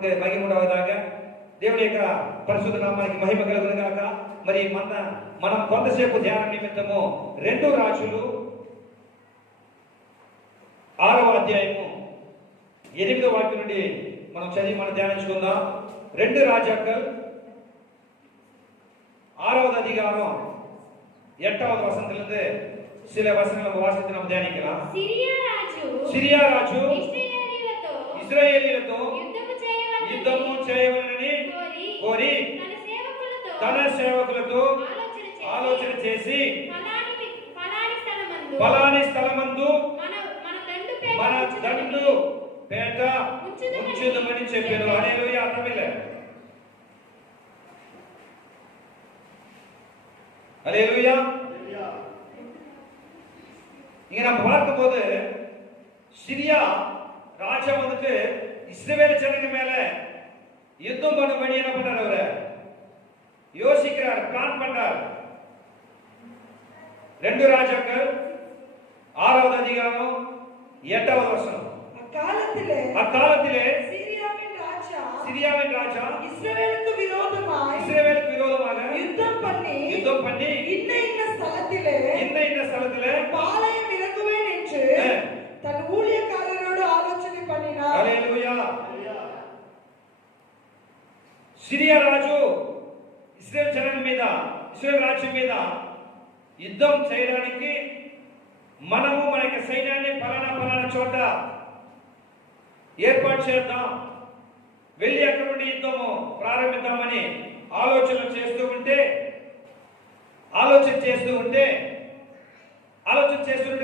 మహిమడవదాక దేవుని యొక్క పరిశుద్ధ నామానికి మహిమ కలుగును గాక. మరి మనం కొంతసేపు ధ్యానం నిమిత్తము 2 రాజులు 6వ అధ్యాయము 8వ వాక్యం నుండి మనం చదివి మనం ధ్యానించుకుందాం. 2 రాజాக்கள் 6வது அதிகாரம் 8வது வசனத்திலிருந்து சில வசனங்களை வாசித்து நாம் தியானிக்கலாம். సిరియా రాజు ఇశ్రాయేలీయులతో యుద్ధము చేయవలెనని కోరి తన సేవకులతో ఆలోచన చేసి ఫలాని స్థలమందు మన దండు పేట ఉంచుదమని చెప్పారు. హల్లెలూయా. అర్థమిల్ల ஹல்லேலூயா. இங்க நம்ம பார்க்கும்போது சிரியா ராஜா வந்துட்டு இஸ்ரவேல் ஜனங்க மேல யுத்தம் பண்ணும்படி என்ன பண்றாரு? அவரு யோசிக்கிறார், பிளான் பண்றார். 2 ராஜாக்கள் 6வது அதிகாரம் 8வது வசனம். அக்காலத்திலே சிரியாவின் ராஜா இஸ்ரவேலுக்கு விரோதமாக யுத்தம் பண்ணி இன்ன ஸ்தலத்திலே பாளையம் இறங்குவேன் என்று தன் ஊழியக்காரரோடு ஆலோசனை பண்ணினார். ஹல்லேலூயா. సిరియా రాజు ఇశ్రాయేల్ జనం మీద, ఇశ్రాయేల్ రాజ్యం మీద యుద్ధం చేయడానికి మనము మన యొక్క సైన్యాన్ని పలానా చోట ఏర్పాటు చేద్దాం, వెళ్ళి అక్కడ నుండి యుద్ధము ప్రారంభిద్దామని ఆలోచన చేస్తూ ఉంటే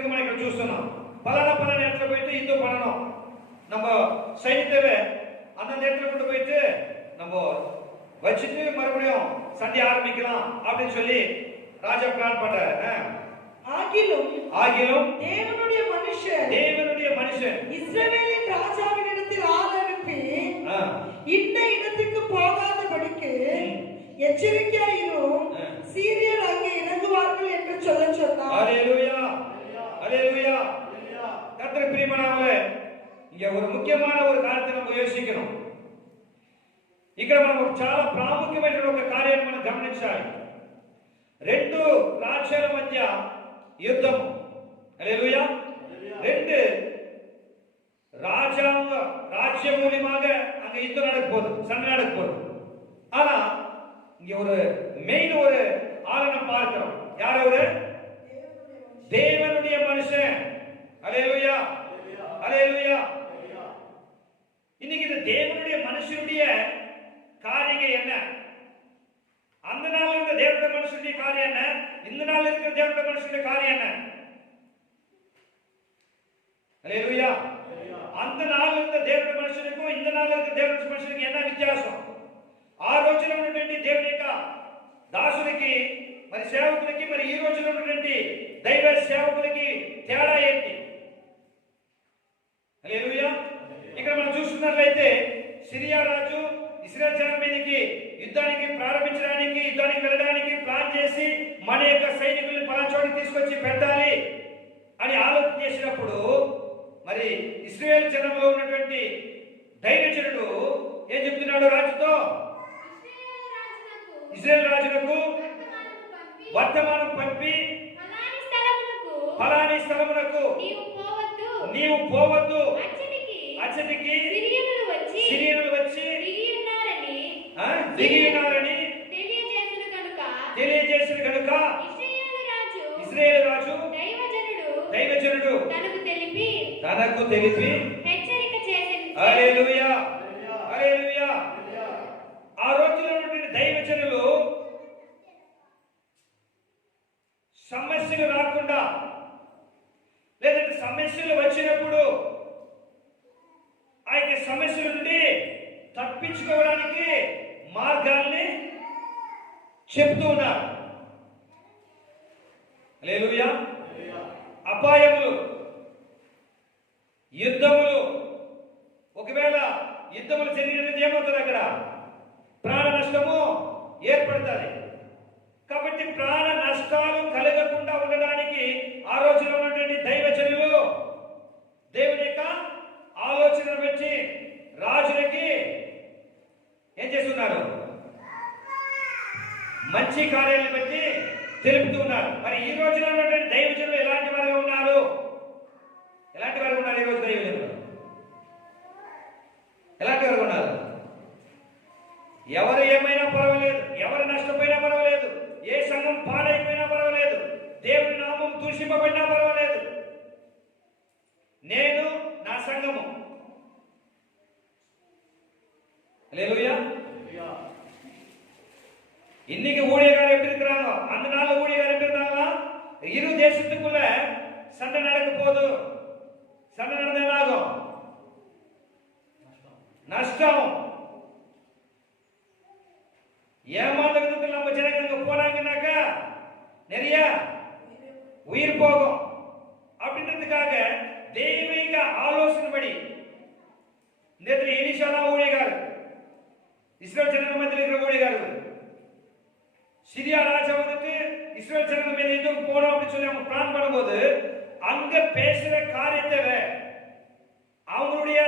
మనం ఇక్కడ చూస్తున్నాం. பலான இடத்துல போயிட்டு யுத்தம் பண்ணணும், நம்ம சைன்யத்தை அந்த நேரத்தில் கொண்டு போயிட்டு நம்ம வச்சுட்டு மறுபடியும் சண்டை ஆரம்பிக்கலாம் அப்படின்னு சொல்லி ராஜா பிளான் பண்றாரு. ஆகிலும் தேவனுடைய மனுஷன் இஸ்ரவேலின் ராஜாவினிடத்தில் ஆள் அனுப்பி இந்த இடத்துக்கு போகாதபடிக்கு எச்சரிக்கையாயிரும், சீரியர் அங்கே இறங்குவார்கள் என்று சொன்னார். ஹல்லேலூயா. ஹல்லேலூயா. கர்த்தர் பிரியமானவர்களே, இங்க ஒரு முக்கியமான ஒரு காரியத்தை நம்ம யோசிக்கணும். ఇక్కడ మనం చాలా ప్రాముఖ్యమైన ఒక కార్యాన్ని మనం గమనించాలి. 2 రాజ్యాల మధ్య యుద్ధం. హల్లెలూయా. 2 ராஜ்யம் மூலமாக அங்க யுத்தம் நடக்க போகுது, சண்டை நடக்க போகுது. ஆனா இங்க ஒரு மெயின் ஒரு ஆளை பார்க்கிறோம். யார் அவரு? தேவனுடைய மனுஷன். ஹல்லேலூயா. ஹல்லேலூயா. இன்னைக்கு இந்த தேவனுடைய மனுஷனுடைய காரியம் என்ன? அந்த நாள் இருந்த தேவனுடைய மனுஷனுடைய காரியம் என்ன? இந்த நாள் இருக்கிற தேவனுடைய மனுஷனுடைய காரியம் என்ன? ஹல்லேலூயா. அந்த நாள் இருந்த தேவனுடைய మనుషులకు இந்த நாள் இருக்கிற தேவனுடைய మనుషులకు என்ன విత్యాసం? ఆ రోజున ఉన్నటువంటి దేవుని యొక్క దాసునికి, మరి సేవకునికి, మరి ఈ రోజున ఉన్నటువంటి దైవ సేవకునికి తేడా ఏంటి? హల్లెలూయా. ఇక్కడ మనం చూస్తున్నట్లయితే సిరియా రాజు ఇశ్రాయేల్ జనం మీదకి యుద్ధానికి వెళ్ళడానికి ప్లాన్ చేసి మన యొక్క సైనికుల్ని పలానా చోటికి తీసుకొచ్చి పెట్టాలి అని ఆలోచన చేసినప్పుడు, మరి ఇశ్రాయేల్ జనంలో ఉన్నటువంటి దైవజనుడు ఏం చెప్తున్నాడు? రాజుతో, ఇశ్రాయేల్ రాజులకు వర్తమానం పంపి ఫలాని స్థలమునకు నీవు పోవద్దు, అచ్చటికి సిరియనులు వచ్చి దిగి ఉన్నారని తెలియజేసిన కనుక ఇశ్రాయేలు రాజు దైవజనుడు తనకు తెలిపి హల్లెలూయా. హల్లెలూయా. ఆ రోజుల్లో ఉన్నటువంటి దైవజనులు సమస్యలు రాకుండా, లేదంటే సమస్యలు వచ్చినప్పుడు ఆ యొక్క సమస్యల నుండి తప్పించుకోవడానికి మార్గాల్ని చెప్తూ ఉన్నారు. హల్లెలూయా. అపాయములు, యుద్ధములు, ఒకవేళ యుద్ధములు జరిగినట్లయితే ఏమవుతుంది? అక్కడ ప్రాణ నష్టము ఏర్పడుతుంది. కాబట్టి ప్రాణ నష్టాలు కలగకుండా ఉండడానికి ఆ రోజున ఉన్నటువంటి దైవజనులు దేవుని యొక్క ఆలోచన బట్టి రాజులకి తెలుపుతూ ఉన్నారు. మరి ఈ రోజున ఉన్నటువంటి దైవజనులు ఎలాంటి వారుగా ఉన్నారు? ఎలాంటి వారు ఉన్నారు? ఈ రోజు దైవజనులు ఎలాంటి వారు ఉన్నారు? ఎవరు ఏమైనా పర్వాలేదు, ఎవరు నష్టపోయినా పర్వాలేదు, ఏ సంఘం పాడైపోయినా పర్వాలేదు, దేవుని నామం దూషింపబడినా పర్వాలేదు, నేను నా సంఘము. హల్లెలూయా. இன்னைக்கு ஊழியர்கள் எப்படி இருக்கிறாங்க, அந்த நாள் ஊழியர்கள் எப்படி இருந்தாங்க? இரு தேசத்துக்குள்ள சண்டை நடக்க போகுது. சண்டை நடந்தா என்ன ஆகும்? நஷ்டம். ஏமாந்த விதத்தில் நம்ம ஜனங்க போனாங்கன்னாக்கா நிறைய உயிர் போகும். அப்படின்றதுக்காக தெய்வீக ஆலோசனைப்படி இந்த எலிஷா தான் ஊழியர்கள், இஸ்ரேல் ஜனங்க மத்தியில் இருக்கிற ஊழியர்கள். சிரியா ராஜா வந்துட்டு இஸ்ரேல் ஜனங்க மேல யுத்தம் போறோம் அப்படின்னு சொல்லி அவங்க பிளான் பண்ணும்போது அங்க பேசுற காரியத்தை அவங்களுடைய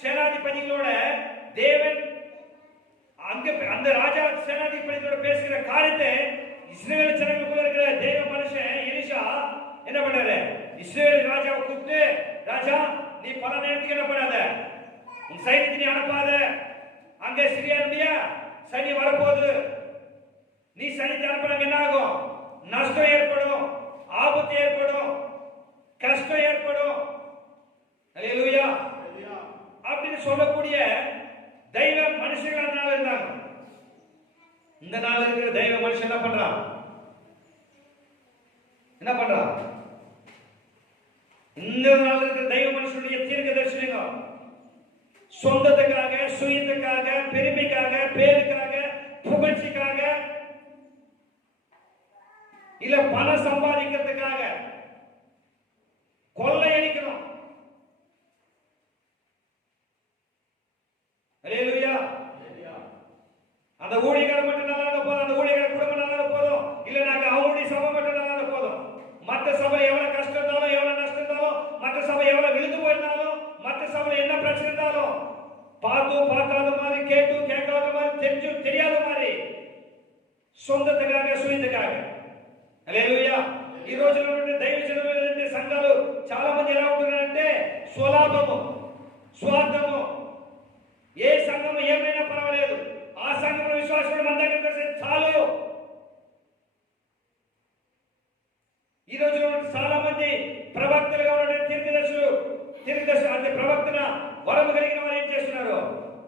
சேனாதிபதிகளோட தேவன் அங்க அந்த ராஜா சேனாதிபதிகளோட பேசுகிற காரியத்தை இஸ்ரேல் ஜனங்களுக்குள்ள இருக்கிற தேவ மனுஷன் எலிஷா என்ன பண்றாரு? இஸ்ரேல் ராஜாவை கூப்பிட்டு, ராஜா நீ பல நேரத்துக்கு என்ன பண்ணாத, உன் சைன்யத்தை நீ அனுப்பாத, அங்க சிரியாவுடைய சைன்யம் வரப்போகுது, நீ சைன்யத்தை அனுப்புறாங்க என்ன ஆகும்? நஷ்டம் ஏற்படும், ஆபத்து ஏற்படும், கஷ்டம் ஏற்படும். அல்லேலூயா அப்படின்னு சொல்லக்கூடிய தெய்வ மனுஷர்கள் அந்த நாள் இருந்தாங்க. இந்த நாள் இருக்கிற தெய்வ மனுஷன் என்ன பண்றான்? என்ன பண்றான்? இந்த நாள் இருக்கிற தெய்வ மனுஷனுடைய தீர்க்க தரிசனங்க சொந்தத்துக்காக, சுயத்துக்காக, பெருமைக்காக, பேருக்காக, புகழ்ச்சிக்காக, இல்ல பணம் சம்பாதிக்கிறதுக்காக கொள்ளையடிக்கணும். அல்லேலூயா. அந்த ஊழியர்கள் மட்டும் நல்லா இருந்தா போதும், அந்த ஊழியர்கள் குடும்பம் நல்லா இருந்தா போதும், இல்ல நாங்க அவங்களுடைய சபை மட்டும் நல்லா இருந்தா போதும். மற்ற சபை எவ்வளவு கஷ்டம் இருந்தாலும், எவ்வளவு நஷ்டம் இருந்தாலும், மற்ற சபை எவ்வளவு விழுந்து போயிருந்தாலும், மற்ற சபையில என்ன பிரச்சனை இருந்தாலும், பார்த்தும் பார்க்காத மாதிரி, கேட்டும் கேட்காத மாதிரி, தெரிஞ்சும் தெரியாத மாதிரி, సొంతతగాగా సుయితగాగా. హల్లెలూయా. ఈ రోజుల్లో ఉండే దైవజనులంటే సంఘాలు చాలా మంది ఎలా ఉంటున్నారంటే స్వలాభము, స్వార్థము. ఏ సంఘము ఏమైనా పర్వాలేదు, ఆ సంఘంలో విశ్వాసులు మన దగ్గరికి వస్తే చాలు. ఈ రోజుల్లో చాలా మంది ప్రవక్తలుగా ఉండే తీర్కదర్శులు అంటే ప్రవక్తన వరము కలిగిన వారు ఏం చేస్తున్నారు?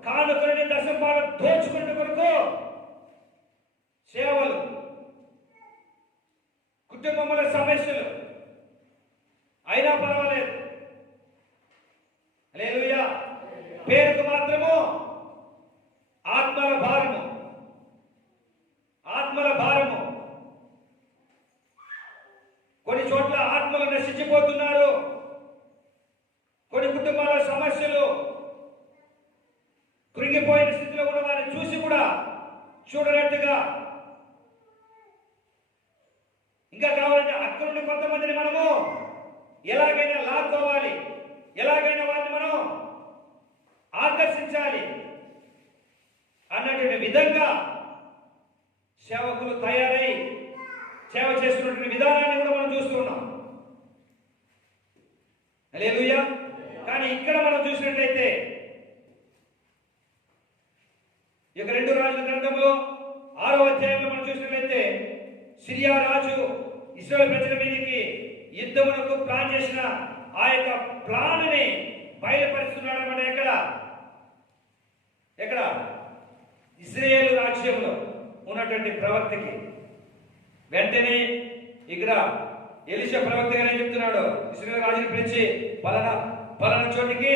కానుకలని దశంభాగం దోచుకునే కొరకు సేవలు, కుటుంబముల సమస్యలు అయినా పర్వాలేదు. హల్లెలూయా. పేరుకు మాత్రము ఆత్మల భారము, ఆత్మల భారము. కొన్ని చోట్ల ఆత్మలు నశించిపోతున్నారు. కొన్ని కుటుంబాల సమస్యలు కృంగిపోయిన స్థితిలో ఉన్న వారిని చూసి కూడా చూడనట్టుగా, ఇంకా కావాలంటే అక్కడ నుండి కొంతమందిని మనము ఎలాగైనా లాక్కోవాలి, ఎలాగైనా వారిని మనం ఆకర్షించాలి అన్నటువంటి విధంగా సేవకులు తయారై సేవ చేస్తున్నటువంటి విధానాన్ని కూడా మనం చూస్తున్నాం. హల్లెలూయా. కానీ ఇక్కడ మనం చూసినట్లయితే ఇక 2 రాజుల గ్రంథంలో 6వ అధ్యాయంలో మనం చూసినట్లయితే సిరియా రాజు ఇశ్రాయేలు ప్రజల మీదకి యుద్ధమునకు ప్లాన్ చేసిన ఆ యొక్క ప్లాన్ ని బయలుపరుస్తున్నాడు అన్నమాట. ఎక్కడ ఇశ్రాయేలు రాజ్యంలో ఉన్నటువంటి ప్రవక్తకి వెంటనే ఇక్కడ ఎలీషా ప్రవక్త గారు ఏం చెప్తున్నాడు? ఇశ్రాయేలు రాజుని పిలిచి పలానా చోటికి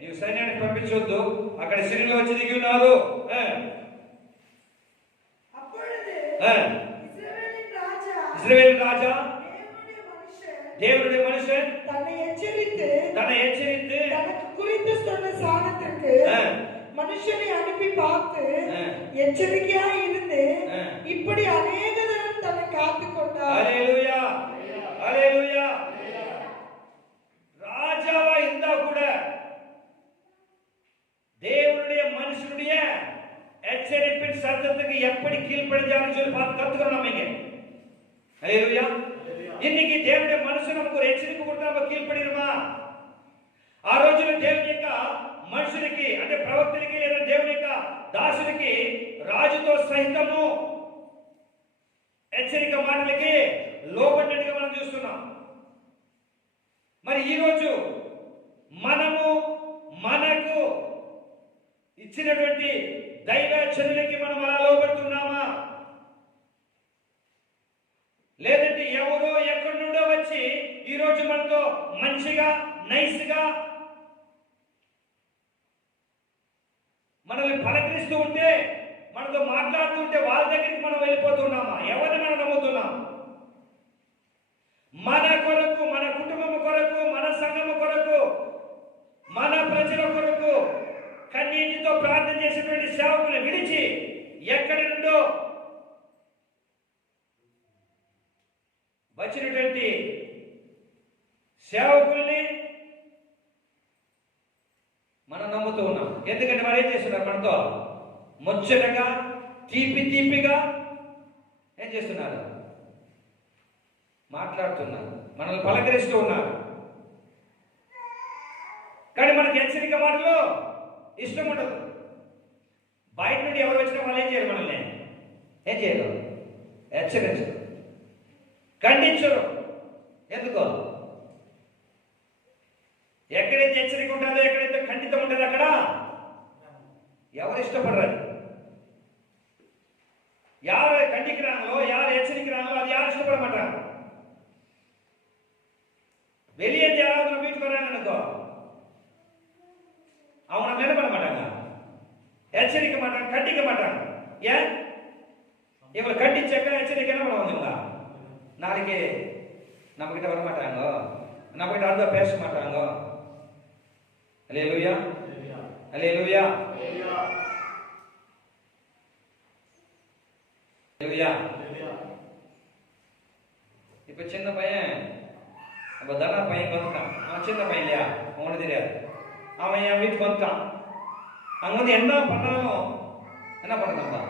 నీవు సైన్యాన్ని పంపించొద్దు, అక్కడ సిరియలో వచ్చి దిగి ఉన్నారు. ఇశ్రాయేలు రాజా தேவனுடைய மனுஷன் தன்னை எச்சரித்து தனக்கு குறித்து சொன்ன சாணத்திற்கு மனுஷனை அனுப்பி பார்த்து எச்சரிக்கையா இருந்து இப்படி அநேக தரம் தன்னை காத்து கொண்டார். ஹல்லேலூயா, ஹல்லேலூயா. ராஜாவா இருந்தா கூட தேவனுடைய மனுஷனுடைய எச்சரிப்பின் சத்தத்துக்கு எப்படி கீழ்ப்படிஞ்சாருன்னு சொல்லி பார்த்து கத்துக்கிறோம் நம்ம இங்க. ஹல்லேலூயா. இன்னைக்கு தேவனுடைய மனுஷன் நமக்கு ஒரு హెచ్చరిక கொடுத்தா நம்ம కీழ்పడిరుమా? ఆ రోజున దేవుని యొక్క మనుషులకి అంటే ప్రవక్తలకి లేదా దేవుని యొక్క దాసులకి రాజుతో సహితము హెచ్చరిక మాటలకి లోబడినట్టుగా మనం చూస్తున్నాం. మరి ఈ రోజు మనము మనకు ఇచ్చినటువంటి దైవచనులకి మనం అలా లోబడుతున్నామా? లేదంటే ఎవరో ఎక్కడి నుండో వచ్చి ఈ రోజు మనతో మంచిగా నైస్గా మనల్ని పలకరిస్తూ ఉంటే, మనతో మాట్లాడుతుంటే వాళ్ళ దగ్గరికి మనం వెళ్ళిపోతున్నామా? ఎవరిని మనం నమ్ముతున్నాం? మన కొరకు, మన కుటుంబం కొరకు, మన సంఘం కొరకు, మన ప్రజల కొరకు కన్నీటితో ప్రార్థన చేసేటువంటి సేవకుని విడిచి ఎక్కడి నుండో వచ్చినటువంటి సేవకుల్ని మనం నమ్ముతూ ఉన్నాం. ఎందుకంటే వారు ఏం చేస్తున్నారు? మనతో ముచ్చటగా తీపిగా ఏం చేస్తున్నారు? మాట్లాడుతున్నారు, మనల్ని పలకరిస్తూ ఉన్నారు. కానీ మనకి హెచ్చరిక మాటలు ఇష్టం ఉండదు. బయట నుండి ఎవరు వచ్చినా వాళ్ళు ఏం చేయరు? మనల్ని ఏం చేయరు? హెచ్చరించరు, ఖండించరు. ఎందుకో? ఎక్కడైతే హెచ్చరిక ఉంటుందో, ఎక్కడైతే ఖండితం ఉంటుందో అక్కడ ఎవరు ఇష్టపడరు. யார் கண்டிக்கிறாங்களோ, யார் எச்சரிக்கிறாங்களோ அது யார் இஷ்டப்பட மாட்டாங்க. வெளியே யாராவது நம்ம வீட்டுக்கு வராங்கன்னு அவங்க நம்ம என்ன பண்ண மாட்டாங்க? எச்சரிக்க மாட்டாங்க, கண்டிக்க மாட்டாங்க. ஏன்? இவங்களை கண்டிச்சாக்க எச்சரிக்கை என்ன பண்ணுவாங்க? நாளைக்கு நம்ம கிட்ட வர மாட்டாங்க, நம்ம கிட்ட அன்பா பேச மாட்டாங்க. அல்லேலூயா, அல்லேலூயா, அல்லேலூயா. இப்ப சின்ன பையன், நம்ம தனா பையன் வந்துட்டான். அவன் சின்ன பையன் இல்லையா, அவனுக்கு தெரியாது. அவன் என் வீட்டுக்கு வந்துட்டான். அங்க வந்து என்ன பண்ணாலும் என்ன பண்ணலாம்ப்பா?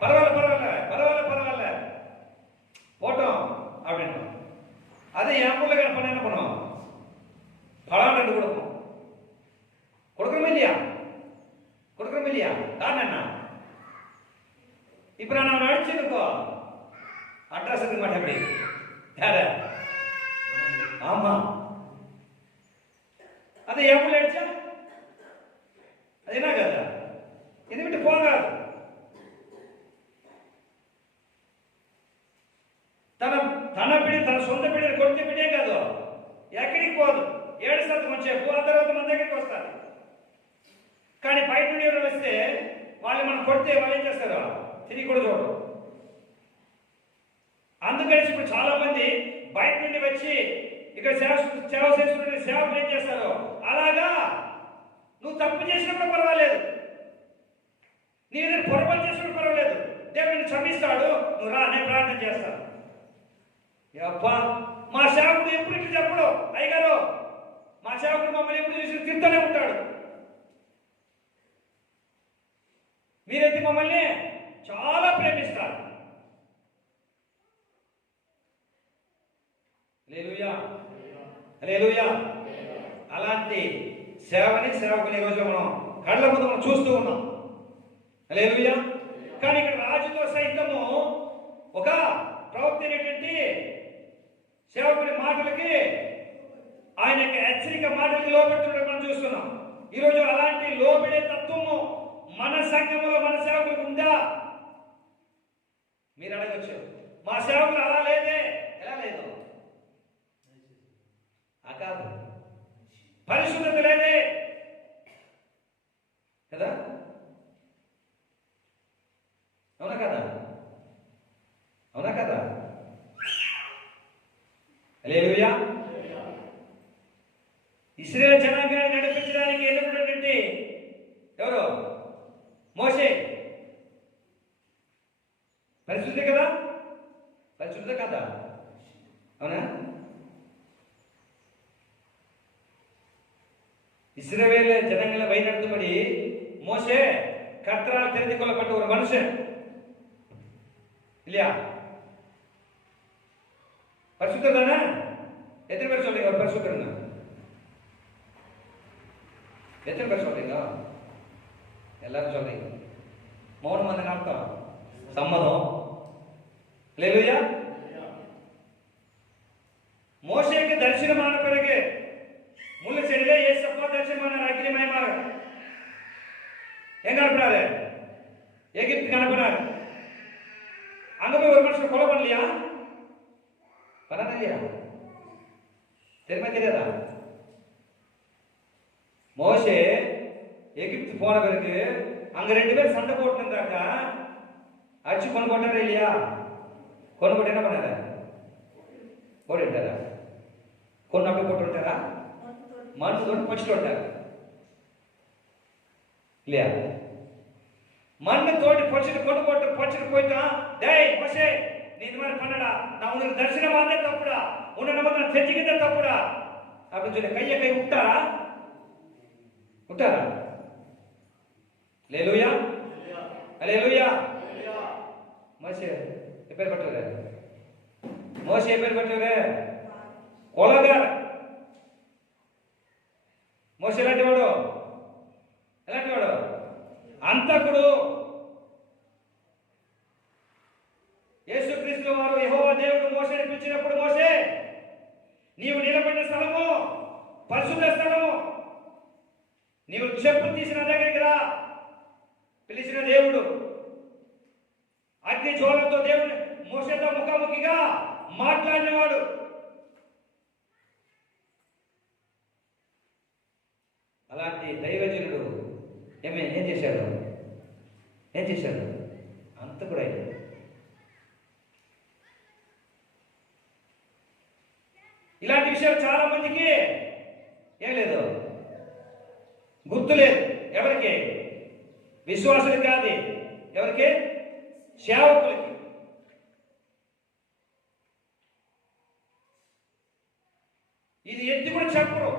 பரவாயில்ல பரவாயில்ல பரவாயில்ல பரவாயில்ல போட்டோம் அப்படின்னு. அதை என் பிள்ளைங்க பண்ண என்ன பண்ணுவோம்? பழம் ரெண்டு கொடுப்போம். கொடுக்கணுமே இல்லையா? கொடுக்கணுமே இல்லையா? காரணம் என்ன? இப்ப நான் அவனை அடிச்சிருக்கோம், அட்ரஸ் இருக்க மாட்டேன். எப்படி? யார? ஆமா, அதை என் பிள்ளை அடிச்சா அது என்ன கதை? இதை விட்டு போகாது. తన బిడ్డ, తన సొంత బిడ్డను కొట్టే బిడ్డే కాదు, ఎక్కడికి పోదు, ఏడుస్తుంది కొంచెంసేపు, ఆ తర్వాత మన దగ్గరికి వస్తారు. కానీ బయట నుండి ఎవరు వస్తే వాళ్ళు మనం కొడితే వాళ్ళు ఏం చేస్తారు? తిరిగి కూడా చూడరు. అందుకని ఇప్పుడు చాలా మంది బయట నుండి వచ్చి ఇక్కడ సేవ చేస్తున్న సేవకులు ఏం చేస్తారు? అలాగా నువ్వు తప్పు చేసినప్పుడు పర్వాలేదు, నీ ఏదైనా పొరపాటు చేసినప్పుడు పర్వాలేదు, దేవుడిని క్షమిస్తాడు, నువ్వు రా, నేను ప్రార్థన చేస్తాను. అబ్బా, మా సేవకుడు ఎప్పుడు ఇట్లా చెప్పడు. అయ్యగారు, మా సేవకుడు మమ్మల్ని ఎప్పుడు చూసి తింటూనే ఉంటాడు. మీరైతే మమ్మల్ని చాలా ప్రేమిస్తారు. హల్లెలూయా, హల్లెలూయా. అలాంటి సేవకుని రోజు మనం కళ్ళ ముందు మనం చూస్తూ ఉన్నాం. హల్లెలూయా. కానీ ఇక్కడ రాజుతో సైతము ఒక ప్రవక్త అయినటువంటి సేవకుని మాటలకి, ఆయన యొక్క హెచ్చరిక మాటలకి లోబెట్టుకోవడం మనం చూస్తున్నాం. ఈరోజు అలాంటి లోబడే తత్వము మన సంఘంలో, మన సేవకులకు ఉందా? మీరు అడగచ్చు, మా సేవకులు అలా లేదే. ఎలా లేదు? కాదు, పరిశుద్ధత లేదే కదా? అవునా కదా? అవునా కదా? హల్లెలూయా. ఇశ్రాయేలు జనాంగాన్ని నడిపించడానికి ఎన్నుకున్నటువంటి ఎవరు? మోషే. పరిశుద్ధ కదా? పరిశుద్ధ కదా? అవునా? இஸ்ரவேல் ஜனங்களை வழிநடத்தும்படி மோசே கர்த்தரால் தெரிந்து கொள்ளப்பட்ட ஒரு மனுஷன் இல்லையா? பரிசுத்தர் தானே? எத்தனை பேர் சொல்றீங்க பரிசுத்தருங்க? எத்தனை பேர் சொல்றீங்க? எல்லாரும் சொல்றீங்க. மௌனம் அந்த அர்த்தம் சம்மதம். ஹல்லேலூயா. மோசேக்கு தரிசனமான பிறகு முள்ளு செடியிலே ஏசப்பா தரிசனமான அக்கினிமயமாக எங்க அனுப்பினாரு? எகிப்துக்கு அனுப்பினாரு. அங்க போய் ஒரு மனுஷன் கொலை பண்ணலையா? பண்ணலையா? தெரியுமா தெரியாதா? மோசே எகிப்து போன பிறகு அங்க 2 பேர் சண்டை போட்டு இருந்தாக்கா அடிச்சு கொண்டு போட்டாரா இல்லையா? கொண்டு போட்டு என்ன பண்ணாரு? போட்டுட்டாரா? கொண்டு அப்படியே போட்டு விட்டாரா? மண் தோண்டி பச்சிட்டு விட்டாரு இல்லையா? மண்ணு தோண்டி பச்சிட்டு கொண்டு போட்டு பச்சிட்டு போயிட்டான். டேய் மோசே, நீ இந்த மாதிரி பண்ணடா, நான் உனக்கு தரிசனம் வந்தே தப்புடா, உன்னை நமக்கு நான் தெரிஞ்சுக்கிட்டே தப்புடா அப்படின்னு சொல்லி கை விட்டாரா? விட்டாரா? ஹல்லேலூயா. ஹல்லேலூயா. மோசே எப்பேர்ப்பட்டவரு? மோசே எப்பேர்ப்பட்டவரு? கொலைகாரன். మోసే ఎలాంటి వాడు? అంతకుడు. యేసుక్రీస్తు వారు యెహోవా దేవుడు మోసేని పిలిచినప్పుడు, మోసే నీవు నిలబడిన స్థలము పరిశుద్ధ స్థలము, నీవు చెప్పు తీసిన దగ్గరికి రా. పిలిచిన దేవుడు అగ్ని జ్వాలతో దేవుడు మోసేతో ముఖాముఖిగా మాట్లాడినవాడు. అలాంటి దైవజనుడు ఏం చేశాడు? అంత కూడా అయ్యాడు. ఇలాంటి విషయాలు చాలా మందికి ఏం లేదు, గుర్తు లేదు. ఎవరికి? విశ్వాసులు కాదు. ఎవరికి? సేవకులకి. ఇది ఎత్తి కూడా చెప్పరు.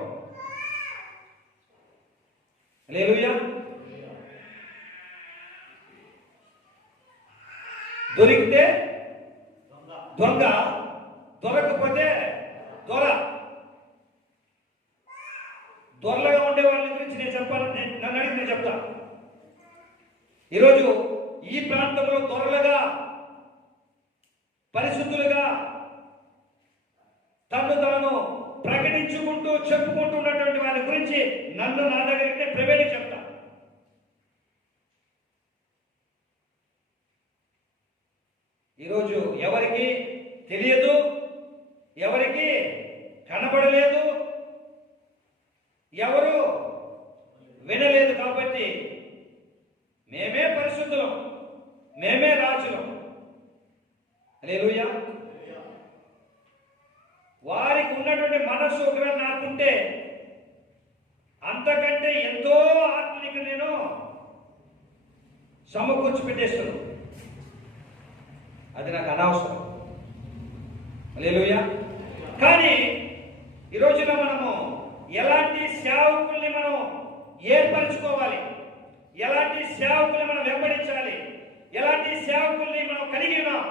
హల్లెలూయా. దొరికితే దొంగ, దొరకకపోతే దొర. దొరలుగా ఉండే వాళ్ళ గురించి నేను చెప్పాలని నన్ను అడిగి నేను చెప్తా. ఈరోజు ఈ ప్రాంతంలో దొరలుగా, పరిశుద్ధులుగా తను తాను ప్రకటించుకుంటూ చెప్పుకుంటూ ఉన్నటువంటి వాళ్ళ గురించి నన్ను నా దగ్గరికి ప్రైవేట్గా చెప్తా. ఈరోజు ఎవరికి తెలియదు, ఎవరికి కనబడలేదు, ఎవరు వినలేదు. కాబట్టి మేమే పరిశుద్ధులం, మేమే రాజులం. హల్లెలూయా. వారికి ఉన్నటువంటి మనస్సు ఒకవేళ నాకుంటే అంతకంటే ఎంతో ఆత్మీయంగా నేను సమకూర్చి పెట్టేస్తున్నాను. అది నాకు అనవసరం. హల్లెలూయా. కానీ ఈ రోజున మనము ఎలాంటి సేవకుల్ని మనం ఏర్పరచుకోవాలి, ఎలాంటి సేవకుల్ని మనం వెంబడించాలి, ఎలాంటి సేవకుల్ని మనం కలిగి ఉన్నాం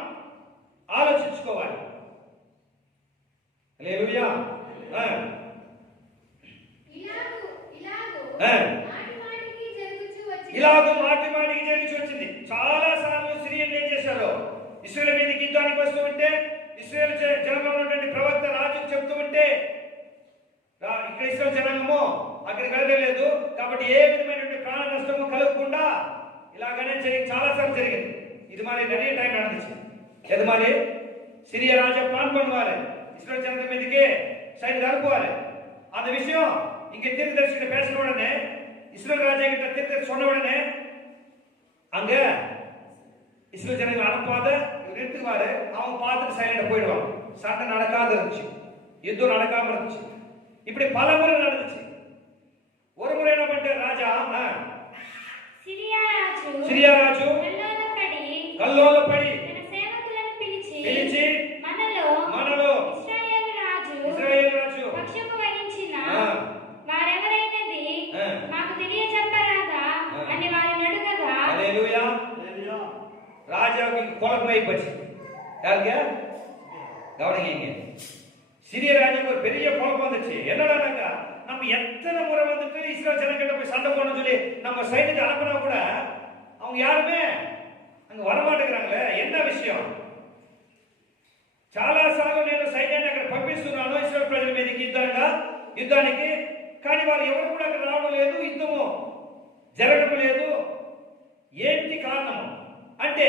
ఆలోచించుకోవాలి. హల్లెలూయా. ఇలాగూ మాటి మాటికి జరుగుతూ వచ్చింది. చాలా సార్లు సిరియన్లు ఏం చేశారు? ఇశ్రాయేలు మీదకి యుద్ధానికి వస్తూ ఉంటే, ఇశ్రాయేలు జనంలో ఉన్నటువంటి ప్రవక్త రాజుకు చెప్తూ ఉంటే, ఇక్కడ ఇశ్రాయేలు జనాంగము అక్కడికి వెళ్ళలేదు కాబట్టి ఏ విధమైనటువంటి ప్రాణ నష్టము కలగకుండా ఇలాగనే చాలా సార్లు జరిగింది. ఇది మరి நிறைய டைம் நடந்துச்சு. எது மாதிரி? சிரிய ராஜா பிளான் பண்ணுவாரு, இஸ்ரேல் ஜனங்க மீதுக்கு சைடு அனுப்புவாரு. அந்த விஷயம் இங்க தீர்க்கதரிசிகிட்ட பேசின உடனே, இஸ்ரேல் ராஜா கிட்ட தீர்க்கதரிசி சொன்ன உடனே அங்க இஸ்ரேல் ஜனங்க அனுப்பாத நிறுத்துவாரு. அவங்க பார்த்துட்டு சைலண்டா போயிடுவாங்க. சண்டை நடக்காது இருந்துச்சு, யுத்தம் நடக்காம இருந்துச்சு. இப்படி பல முறை நடந்துச்சு. ஒரு முறை என்ன பண்ணிட்டார் ராஜா? సిరియా రాజు కల్లోలపడి పిలిచి మనలో ఇశ్రాయేలు రాజు పక్షము వహించిన వారెవరైనది మాకు తెలియజెప్పరాదా అని వారిని అడుగగా, హల్లెలూయా. రాజాకి కులకమైపోయింది. యాకే கவனிங்க, சிறிய ராஜாவுக்கு ஒரு பெரிய குழப்பம் வந்துச்சு. என்னடானாக்கா, நம்ம எத்தனை முறை வந்துட்டு இஸ்ரேல் ஜனங்கிட்ட போய் சண்டை போடணும்னு சொல்லி நம்ம சைன்யத்தை அனுப்பினா கூட அவங்க யாருமே அங்க வரமாட்டேங்கிறாங்களே, என்ன விஷயம்? చాలా సార్లు నేను సైన్యాన్ని అక్కడ పంపిస్తున్నాను ఇశ్రాయేలు ప్రజల మీదకి యుద్ధానికి, కానీ వారు ఎవరు కూడా అక్కడ రావడం లేదు, యుద్ధము జరగడం లేదు. ఏంటి కారణం అంటే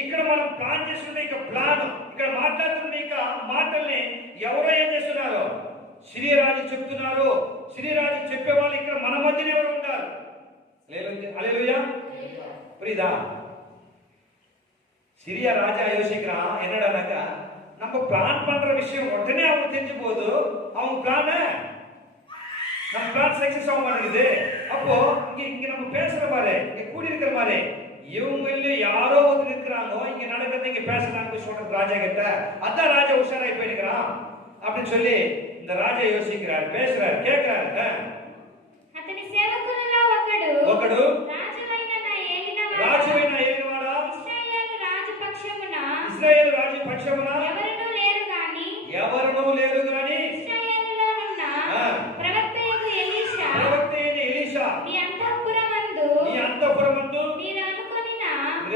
ఇక్కడ మనం ప్లాన్ చేస్తున్న ఇక ప్లాన్, ఇక్కడ మాట్లాడుతున్న ఇక మాటల్ని ఎవరో ఏం చేస్తున్నారు? శ్రీరాజు చెప్తున్నారు. శ్రీరాజు చెప్పే వాళ్ళు ఇక్కడ మన మధ్యనే ఎవరు ఉంటారు? హల్లెలూయా. புரியுதா? சிரியா ராஜா யோசிக்கிறான், என்னடானாக்கா, நம்ம பிளான் பண்ற விஷயம் உடனே அவங்க தெரிஞ்சு போகுது, அவங்க பிளான நம்ம பிளான் சக்சஸ் ஆக மாட்டேங்குது. அப்போ இங்க நம்ம பேசுற மாதிரி, இங்க கூடி இருக்கிற மாதிரி இவங்கள யாரோ ஒருத்தர் இருக்கிறாங்க, இங்க நடக்கிறது இங்க பேசுறாங்க சொல்றது ராஜா கிட்ட. அதான் ராஜா உஷாராய் போயிருக்கிறான் அப்படின்னு சொல்லி இந்த ராஜா யோசிக்கிறார், பேசுறாரு, கேட்கிறாரு. అతని సేవకులలో ఒకడు రాజువైన ఏలినవాడా, ఇశ్రాయేలు రాజు పక్షమున ఎవరునూ లేరు గాని ప్రవక్త అయిన ఎలీషా నీ అంతఃపురమందు మీరు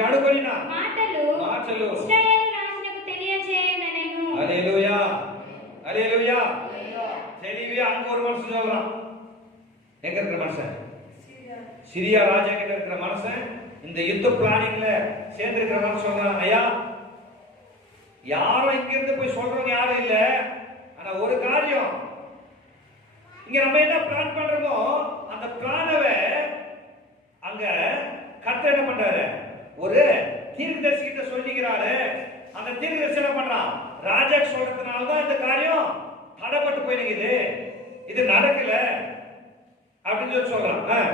అనుకొనిన మాటలు ఇశ్రాయేలు రాజునకు తెలియజేయనెను. హల్లెలూయా, హల్లెలూయా. தெளிவே அங்க ஒரு மனுஷன் சொல்றான். எங்க இருக்கிற மனுஷன்? சிரியா ராஜா கிட்ட இருக்கிற மனுஷன் இந்த யுத்த பிளானிங்ல சேர்ந்து இருக்கிற மனுஷன் சொல்றான், ஐயா யாரும் இங்க இருந்து போய் சொல்றவங்க யாரும் இல்ல, ஆனா ஒரு காரியம், இங்க நம்ம என்ன பிளான் பண்றோமோ அந்த பிளானவை அங்க கர்த்தர் என்ன பண்றாரு? ஒரு தீர்க்கதரிசி கிட்ட சொல்லிக்கிறாரு. அந்த தீர்க்கதரிசி என்ன பண்றான்? ராஜா சொல்றதுனாலதான் இந்த காரியம் தடைப்பட்டு போயிருக்குது, இது நடக்கல அப்படின்னு சொல்லி சொல்றான்.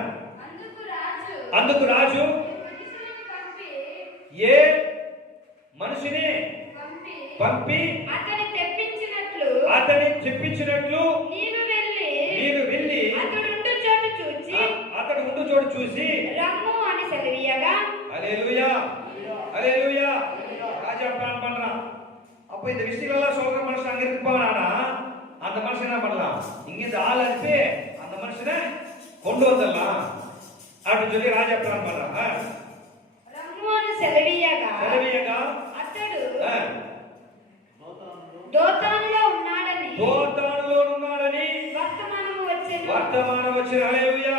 అందుకు రాజు ఏ మనిషిని పంపి అతని తెప్పించినట్లు నీవు వెళ్ళి అతడు ఉండు చోటు చూసి రమ్ము అని సెలవీయగా, హల్లెలూయా, హల్లెలూయా. ராஜா பிளான் பண்றான். அப்ப இந்த விஷயம் எல்லாம் சொல்ற மனுஷன் அங்க இருப்பானா, அந்த மனுஷன் என்ன பண்ணலாம்? இங்க இந்த ஆள் அனுப்பி அந்த மனுஷனை கொண்டு வந்துடலாம் அப்படின்னு சொல்லி ராஜா பிளான் பண்றான். రమ్ము అని సెలవీయగా అతడు దోతానులో ఉన్నాడని వర్తమానం వచ్చిన హల్లెలూయా.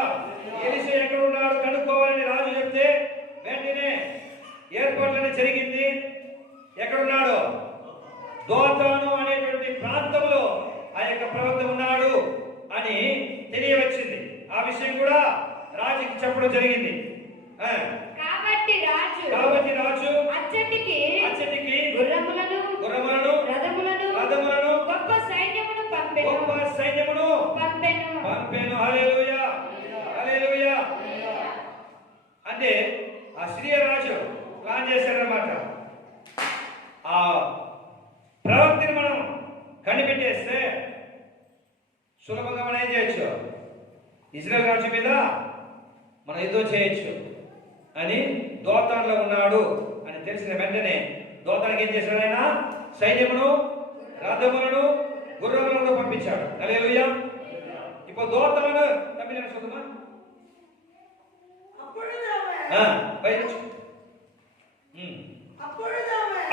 ఎలీషా ఎక్కడ ఉన్నాడు కనుక్కోవాలని రాజు చెప్తే వెంటనే ఏర్పాట్లనే జరిగింది. ఎక్కడున్నాడు? దోతాను అనేటువంటి ప్రాంతంలో ఆ యొక్క ప్రవక్త ఉన్నాడు అని తెలియవచ్చింది. ఆ విషయం కూడా రాజుకి చెప్పడం జరిగింది. కాబట్టి రాజు అచ్చటికి గుర్రములను రథములను గొప్ప సైన్యమును పంపెను. హల్లెలూయా, హల్లెలూయా. అంటే ఆ సిరియా రాజు ప్లాన్ చేశారన్నమాట. ఆ ప్రవక్తని మనం కనిపెట్టేస్తే సులభంగా మనం ఏం చేయొచ్చు? ఇజ్రాయెల్ రాజు మీద మనం యుద్ధం చేయొచ్చు అని దోతాన్లో ఉన్నాడు అని తెలిసిన వెంటనే దోతానికి ఏం చేశాడు? ఆయన సైన్యమును, రథములను, గుర్రములను పంపించాడు. హల్లెలూయా. இப்போ దోతాను தமிழ் என்ன சொல்லுமா?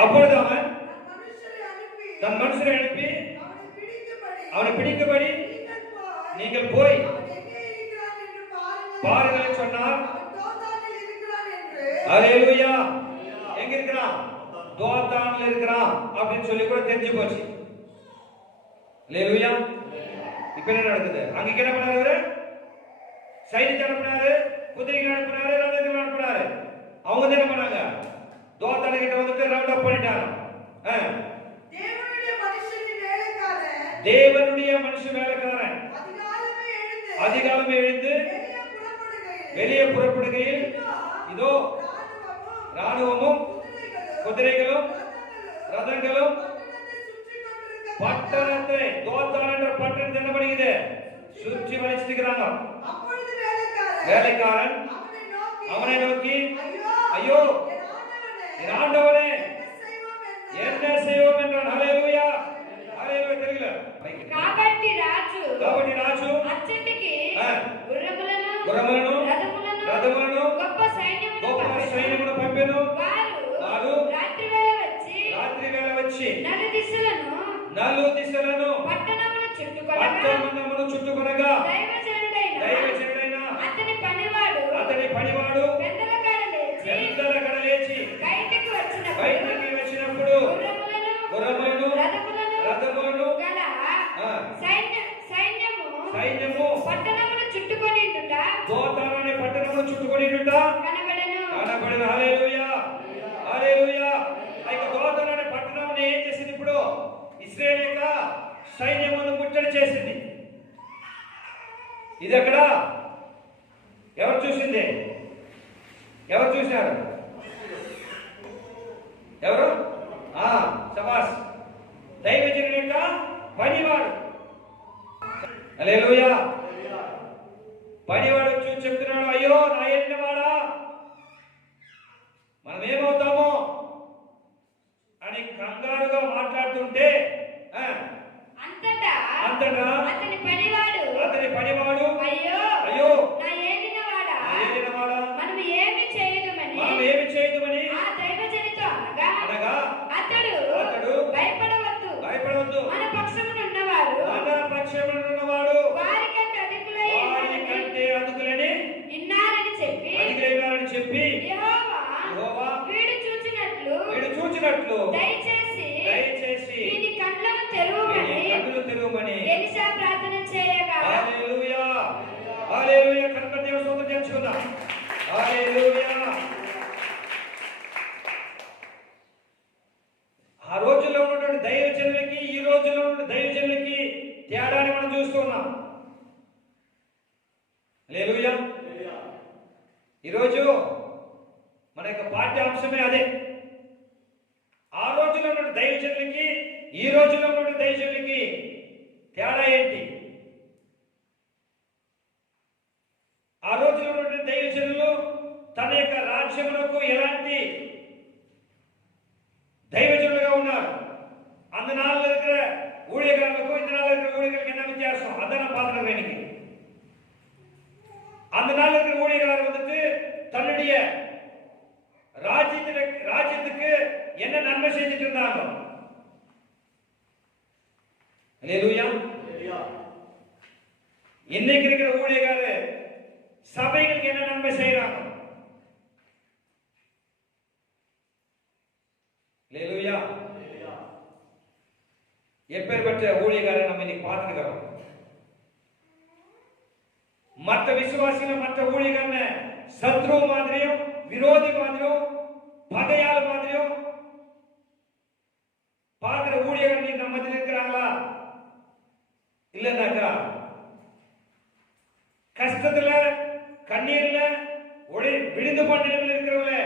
அப்பொழுது அவன் தன் மனுஷரை அனுப்பி அவனை பிடிக்கும்படி நீங்கள் போய் பாருங்கள் சொன்னார். ஹல்லேலூயா. எங்க இருக்கிறான்? தோத்தான்ல இருக்கிறான் அப்படின்னு சொல்லி கூட தெரிஞ்சு போச்சு. ஹல்லேலூயா. இப்ப என்ன நடக்குது? அங்க என்ன பண்ணாரு? அவரு சைனியத்தை அனுப்பினாரு, குதிரைகளை அனுப்பினாரு, ரதங்களை அனுப்பினாரு. அவங்க என்ன பண்ணாங்க? தோத்தான கிட்ட வந்துட்டு ரவுண்ட் அப் பண்ணிட்டாங்க. தேவனுடைய மனுஷ வேலைக்காரன் அதிகாலமே எழுந்து வெளியே புறப்படுகையில் இதோ ராணுவமும் குதிரைகளும் ரதங்களும் பட்டணத்தை, தோத்தான் என்ற பட்டணத்தை என்ன பண்ணுகிறது? சுற்றி வளைச்சிருக்கிறாங்க. வேலைக்காரன் அவனை நோக்கி, ஐயோ என் ஆண்டவனே என்ன செய்வோம் என்றான். ஹல்லேலூயா. 4 దిశలను పట్టణమును చుట్టుకొనగా పట్టణమును చుట్టుకొనగా దైవజనుడైన అతని పనివాడు పెద్దల కడ లేచి బయటికి వచ్చినప్పుడు గుర్రములను రథములను గల ఆ, సైన్యము పట్టణమును చుట్టుకొని దోతాననే పట్టణమును చుట్టుకొని కనబడెను. హల్లెలూయా హల్లెలూయా. ఆ యొక్క దోతాన్ అనే పట్టణాన్ని ఏం చేసింది? ఇప్పుడు ఇశ్రాయేలు యొక్క సైన్యమును ముట్టడి చేసింది. ఇది ఎక్కడ? ఎవరు చూసింది? ఎవరు చూశారు? ఎవరు? శబాస్, దైవజనుని యొక్క పనివాడు. హల్లెలూయా. పనివాడు చూసి చెప్తున్నాడు, అయ్యో నా ఏలినవాడా, మనం ఏమవుతామో అని కంగారుగా మాట్లాడుతుంటే అంతటా అంతటా అతని పనివాడు అయ్యో అయ్యో నా ఏలినవాడా, మనం ఏమి చేయదుమని ఆ దైవజనితో అనగా అతడు భయపడవద్దు, మన పక్షమున ఉన్నవారు వారికంటే అధికులని విన్నారని చెప్పి యెహోవా వీడు చూచినట్లు దయచేసి వీని కళ్ళను తెరువమని ఎలీషా ప్రార్థన చేయగా హల్లెలూయా హల్లెలూయా. కనుక దేవుని స్తోత్రం చేసుకుందాం. హల్లెలూయా. ఆ రోజుల్లో ఉన్నటువంటి దైవజనులకి ఈ రోజుల్లో ఉన్న దైవజనులకి తేడాని మనం చూస్తున్నాం. హల్లెలూయా. ఈరోజు మన యొక్క పాఠ్యాంశమే అదే. ఆ రోజుల్లో ఉన్న దైవజనులకి ఈ రోజుల్లో ఉన్న దైవజనులకి తేడా ఏంటి? ఆ రోజుల్లో ఉన్న దైవజనులు తన యొక్క రాజ్యములకు ఎలాంటి దైవజనులుగా ఉన్నారు. అందనాళ్ళ దగ్గర ఊழிయకారులకు ఇంద్రాల దగ్గర ఊழிయకారులకు என்ன வித்தியாசம்? அதான் பார்க்கணும் வேணுங்க. அந்த நாள் இருக்கிற ஊழியக்காரர் வந்துட்டு தன்னுடைய ராஜ்யத்துக்கு என்ன நன்மை செஞ்சுட்டு இருந்தாங்க? ஹல்லேலூயா. இன்னைக்கு இருக்கிற ஊழியக்காரர் சபைகளுக்கு என்ன நன்மை செய்யறாங்க? ஹல்லேலூயா. எப்பேற்பட்ட ஊழியக்காரரை நம்ம இன்னைக்கு பார்த்துக்கிறோம். மற்ற விசுவாசிகள் மற்ற ஊழியக்காரனை சத்ரு மாதிரியும் விரோதி மாதிரியும் பகையாள மாதிரியும் பார்க்கிற ஊழியர்கள் நம்ம மத்தியில் இருக்கிறாங்களா? இல்லைன்னாக்கா கஷ்டத்துல கண்ணீர்ல விழுந்து போன நிலையில் இருக்கிறவங்கள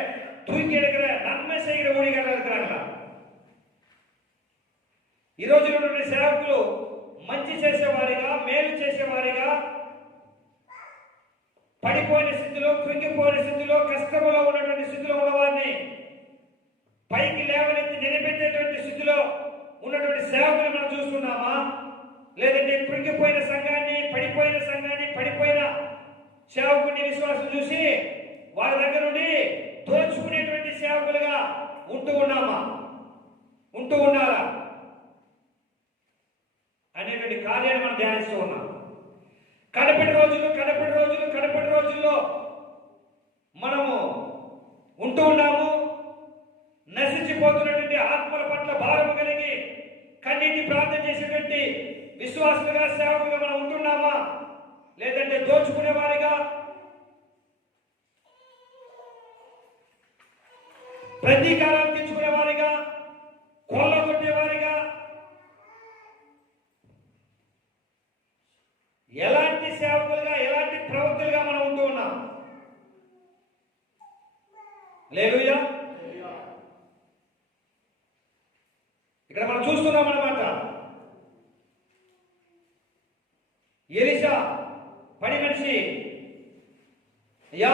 தூக்கி எடுக்கிற நன்மை செய்கிற ஊழியர்கள் இருக்கிறாங்களா? ఈ రోజున ఉన్న సేవకులు మంచి చేసేవారిగా మేలు చేసేవారిగా పడిపోయిన స్థితిలో కృంగిపోయిన స్థితిలో కష్టంలో ఉన్నటువంటి స్థితిలో ఉన్నవారిని పైకి లేవనెత్తి నిలబెట్టేటువంటి స్థితిలో ఉన్నటువంటి సేవకులు మనం చూస్తున్నామా? లేదంటే కృంగిపోయిన సంఘాన్ని పడిపోయిన సేవకుని విశ్వాసం చూసి వాళ్ళ దగ్గర నుండి దోచుకునేటువంటి సేవకులుగా ఉంటూ ఉన్నారా అనేటువంటి కార్యాన్ని మనం ధ్యానిస్తూ ఉన్నాం. కడపటి రోజుల్లో మనము ఉంటూ ఉన్నాము. నశించిపోతున్నటువంటి ఆత్మల పట్ల భారము కలిగి కన్నీటి ప్రార్థన చేసేటువంటి విశ్వాసులుగా సేవకులుగా మనం ఉంటున్నామా? లేదంటే దోచుకునే వారిగా, ప్రతీకారాలు తెచ్చుకునే వారిగా, కొల్లగొట్టే వారిగా, ఎలాంటి సేవకులుగా ఎలాంటి ప్రవక్తలుగా మనం ఉంటూ ఉన్నాం? హల్లెలూయా. ఇక్కడ మనం చూస్తున్నాం అన్నమాట. ఎలీషా పని మనిషి, అయ్యా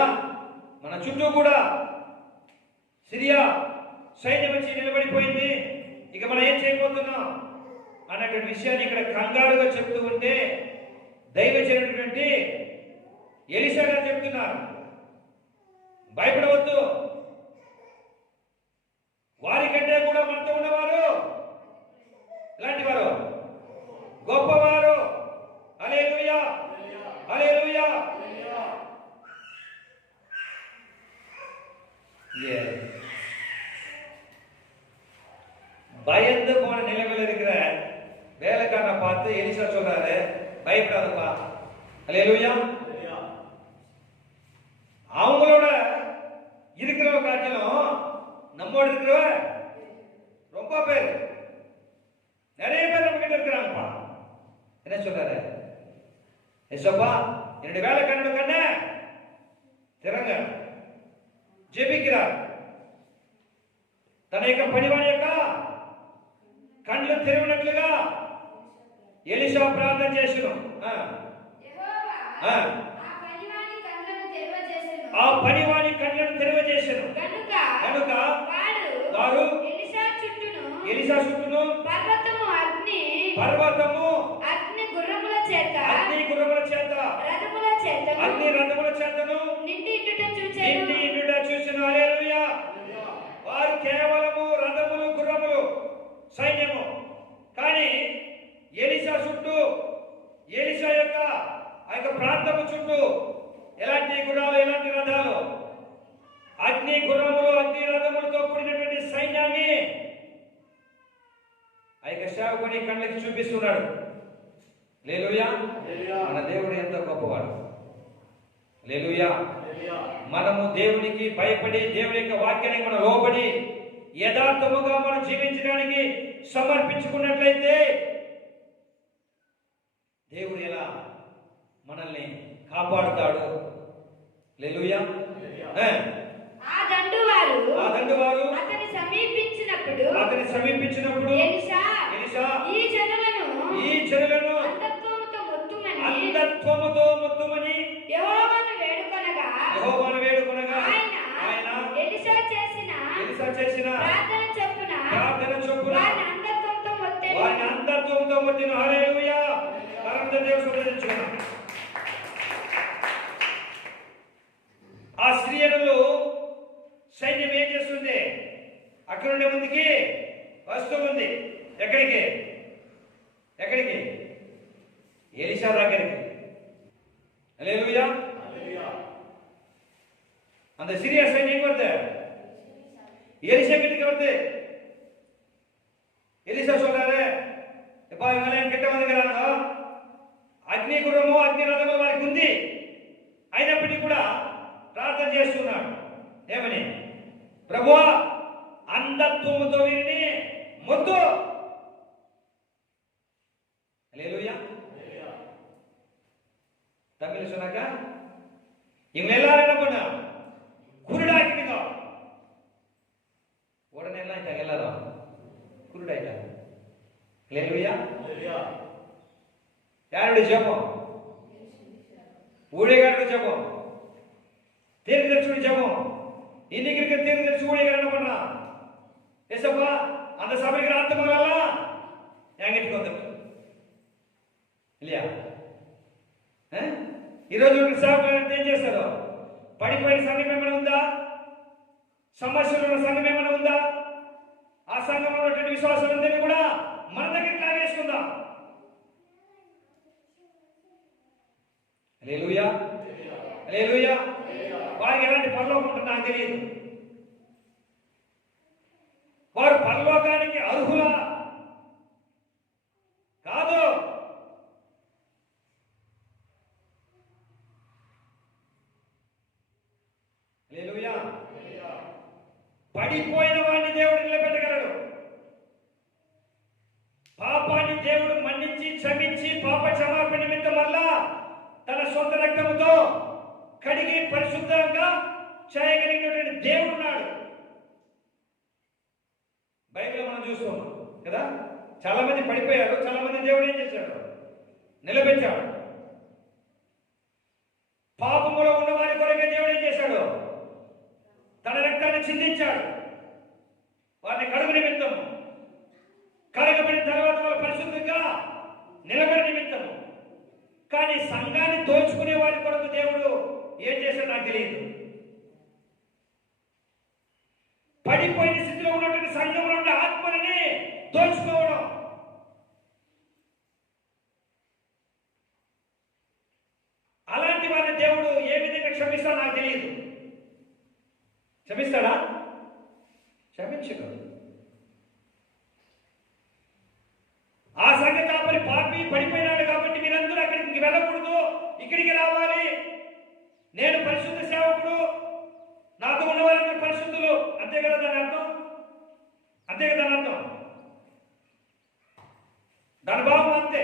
మన చుట్టూ కూడా సిరియా సైన్యం వచ్చి నిలబడిపోయింది, ఇక మనం ఏం చేయబోతున్నాం అన్నటువంటి విషయాన్ని ఇక్కడ కంగారుగా చెప్తూ ఉంటే దైవజనుడైనటువంటి ఎలీషా గారు చెప్తున్నారు, భయపడవద్దు, వారికంటే కూడా మనతో ఉన్నవారు ఎలాంటి వారు? గొప్పవారు. హల్లెలూయా, హల్లెలూయా. பயந்து போன நிலைமையில் இருக்கிற வேலைக்காரனை பார்த்து எலிசா சொல்றாரு, பயப்படாதப்பா. ஹல்லேலூயா. அவங்களோட இருக்கிறவ காட்டிலும் நம்மோட இருக்கிறவ ரொம்ப பேர், நிறைய பேர் நம்ம கிட்ட இருக்கிறாங்கப்பா. என்ன சொல்றாரு? ஏசப்பா, என்னுடைய வேலைக்காரனோட கண்ணை திறங்க. జెబికిరార్ తన యొక్క పనివాడి యొక్క కళ్ళు తెరవనట్లుగా ఎలీషా ప్రార్థన చేసెను. ఆ పనివాడి కళ్ళను తెరవజేసెను. కనుక వారు ఎలీషా చుట్టూను పర్వతము అగ్ని గుర్రముల చేత రథముల చేతను నిండి ఇండుట చూసెను. హల్లెలూయా. వారు కేవలము రథములు, గుర్రములు, సైన్యము. కానీ ఎలీషా చుట్టూ, ఎలీషా యొక్క ఆ యొక్క ప్రాంతము చుట్టూ ఎలాంటి గుర్రాలు, ఎలాంటి రథాలు, అగ్ని గుర్రములు, అగ్ని రథములతో కూడినటువంటి సైన్యాన్ని ఆ యొక్క సేవకుని కళ్ళకి చూపిస్తున్నాడు. హల్లెలూయా. మన దేవుడు ఎంత గొప్పవాడు. హల్లెలూయా. మనము దేవునికి భయపడి, దేవుని యొక్క వాక్యానికి మనం లోబడి యథార్థముగా మనం జీవించడానికి సమర్పించుకున్నట్లయితే దేవుడు ఎలా మనల్ని కాపాడుతాడు. హల్లెలూయా. ఆ దండువారు అతని సమీపించినప్పుడు ఎలీషా ఈ జనులను అంధత్వముతో మొత్తుమని యెహోవాను వేడుకొనగా ఆయన ఎలీషా చేసిన ప్రార్థన చొప్పున వారిని అంధత్వముతో మొత్తిన. హల్లెలూయా. ఆ స్త్రీలు సైన్యం ఏం చేస్తుంది? అక్కడ ఉండే ముందుకి వస్తూ ఉంది. ఎక్కడికి? ఎలీషా దగ్గరికి. హల్లెలూయా. அந்த சிறிய சைன்யம் வருது, எலிசா கிட்ட வருது. எலிசா சொல்றாரு, எப்பா இவங்க என் கிட்ட வந்துக்கிறாங்க, అగ్ని గుర్రము, అగ్ని రథము వారికి ఉంది. అయినప్పటికీ కూడా ప్రార్థన చేస్తున్నాడు. ఏమని? ప్రభువా, అంధత్వముతో వీరిని మొద్దు. హల్లెలూయా. தமிழ் சொன்னாக்கா இவங்க எல்லாரும் என்ன பண்ண குருடாக்கிட்டுங்க. உடனே எல்லாம் ஆயிட்டாங்க, எல்லாரும் குருடாயிட்டாங்க. ஹல்லேலூயா. யாருடைய ஜெபம்? ஊழியக்காரருடைய ஜெபம், தீர்க்கதரிசியுடைய ஜெபம். இன்னைக்கு இருக்க தீர்க்கதரிசி ஊழியக்காரர் என்ன பண்றான்? ஏசப்பா, அந்த சபைக்கு ஆத்மாவெல்லாம் என்கிட்ட வந்துட்டு இல்லையா? ఈరోజు సేవకులు ఏం చేస్తారు? పడిపోయిన సంఘం ఏమైనా ఉందా? సమస్యలు ఉన్న సంఘం ఏమైనా ఉందా? ఆ సంఘంలో ఉన్నటువంటి విశ్వాసాలందరినీ కూడా మన దగ్గరికి లాగేసుకుందాం. హల్లెలూయా, హల్లెలూయా. వారికి ఎలాంటి పరలోకం ఉంటుందో నాకు తెలియదు. వారు పరలోకానికి అర్హులా? కాదు. హల్లెలూయా. పడిపోయిన వాడిని దేవుడు నిలబెట్టగలడు. పాపాన్ని దేవుడు మన్నించి క్షమించి పాప క్షమాపణ నిమిత్తం వల్ల తన సొంత రక్తముతో కడిగి పరిశుద్ధంగా చేయగలిగినటువంటి దేవుడు ఉన్నాడు. బైబిల్ మనం చూస్తున్నాం కదా, చాలా మంది పడిపోయారు, చాలా మంది దేవుడు ఏం చేశాడు? నిలబెట్టాడు. పాపములో ఉన్న వారి కొరకే దేవుడు ఏం చేశాడు? తన రక్తాన్ని చిందించాడు. వారిని కడుగు నిమిత్తం, కడగబడిన తర్వాత వాళ్ళు పరిశుద్ధంగా నిలబడి నిమిత్తం. కానీ సంఘాన్ని దోచుకునే వారి కొరకు దేవుడు ఏం చేశాడు నాకు తెలియదు. పడిపోయిన స్థితిలో ఉన్నటువంటి సంఘంలో ఉండే ఆత్మని దోచుకోవడం. క్షమిస్తాడా? క్షమించడు. ఆ సంఘ కాపరి పాపి పడిపోయినాడు కాబట్టి మీరందరూ అక్కడికి వెళ్ళకూడదు, ఇక్కడికి రావాలి. నేను పరిశుద్ధ సేవకుడు, నాతో ఉన్న వారందరూ పరిశుద్ధులు. అంతే కదా దాని అర్థం? అంతే కదా దాని అర్థం? దాని భావం అంతే.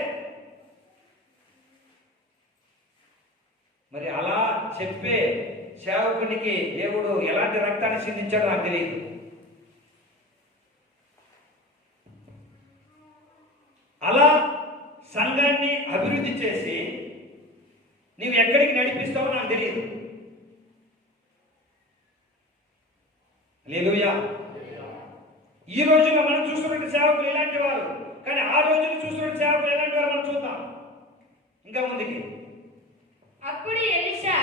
మరి అలా చెప్పే సేవకునికి దేవుడు ఎలాంటి రక్తాన్ని సిందించాడో నాకు తెలియదు. అలా సంఘాన్ని అభివృద్ధి చేసి నీవు ఎక్కడికి నడిపిస్తావో నాకు తెలియదు. హల్లెలూయా. ఈ రోజుల్లో మనం చూస్తున్న సేవకులు ఇలాంటి వారు, కానీ ఆ రోజులు చూస్తున్న సేవకులు ఎలాంటి వారు మనం చూద్దాం ఇంకా ముందుకి. అప్పుడు ఎలీషా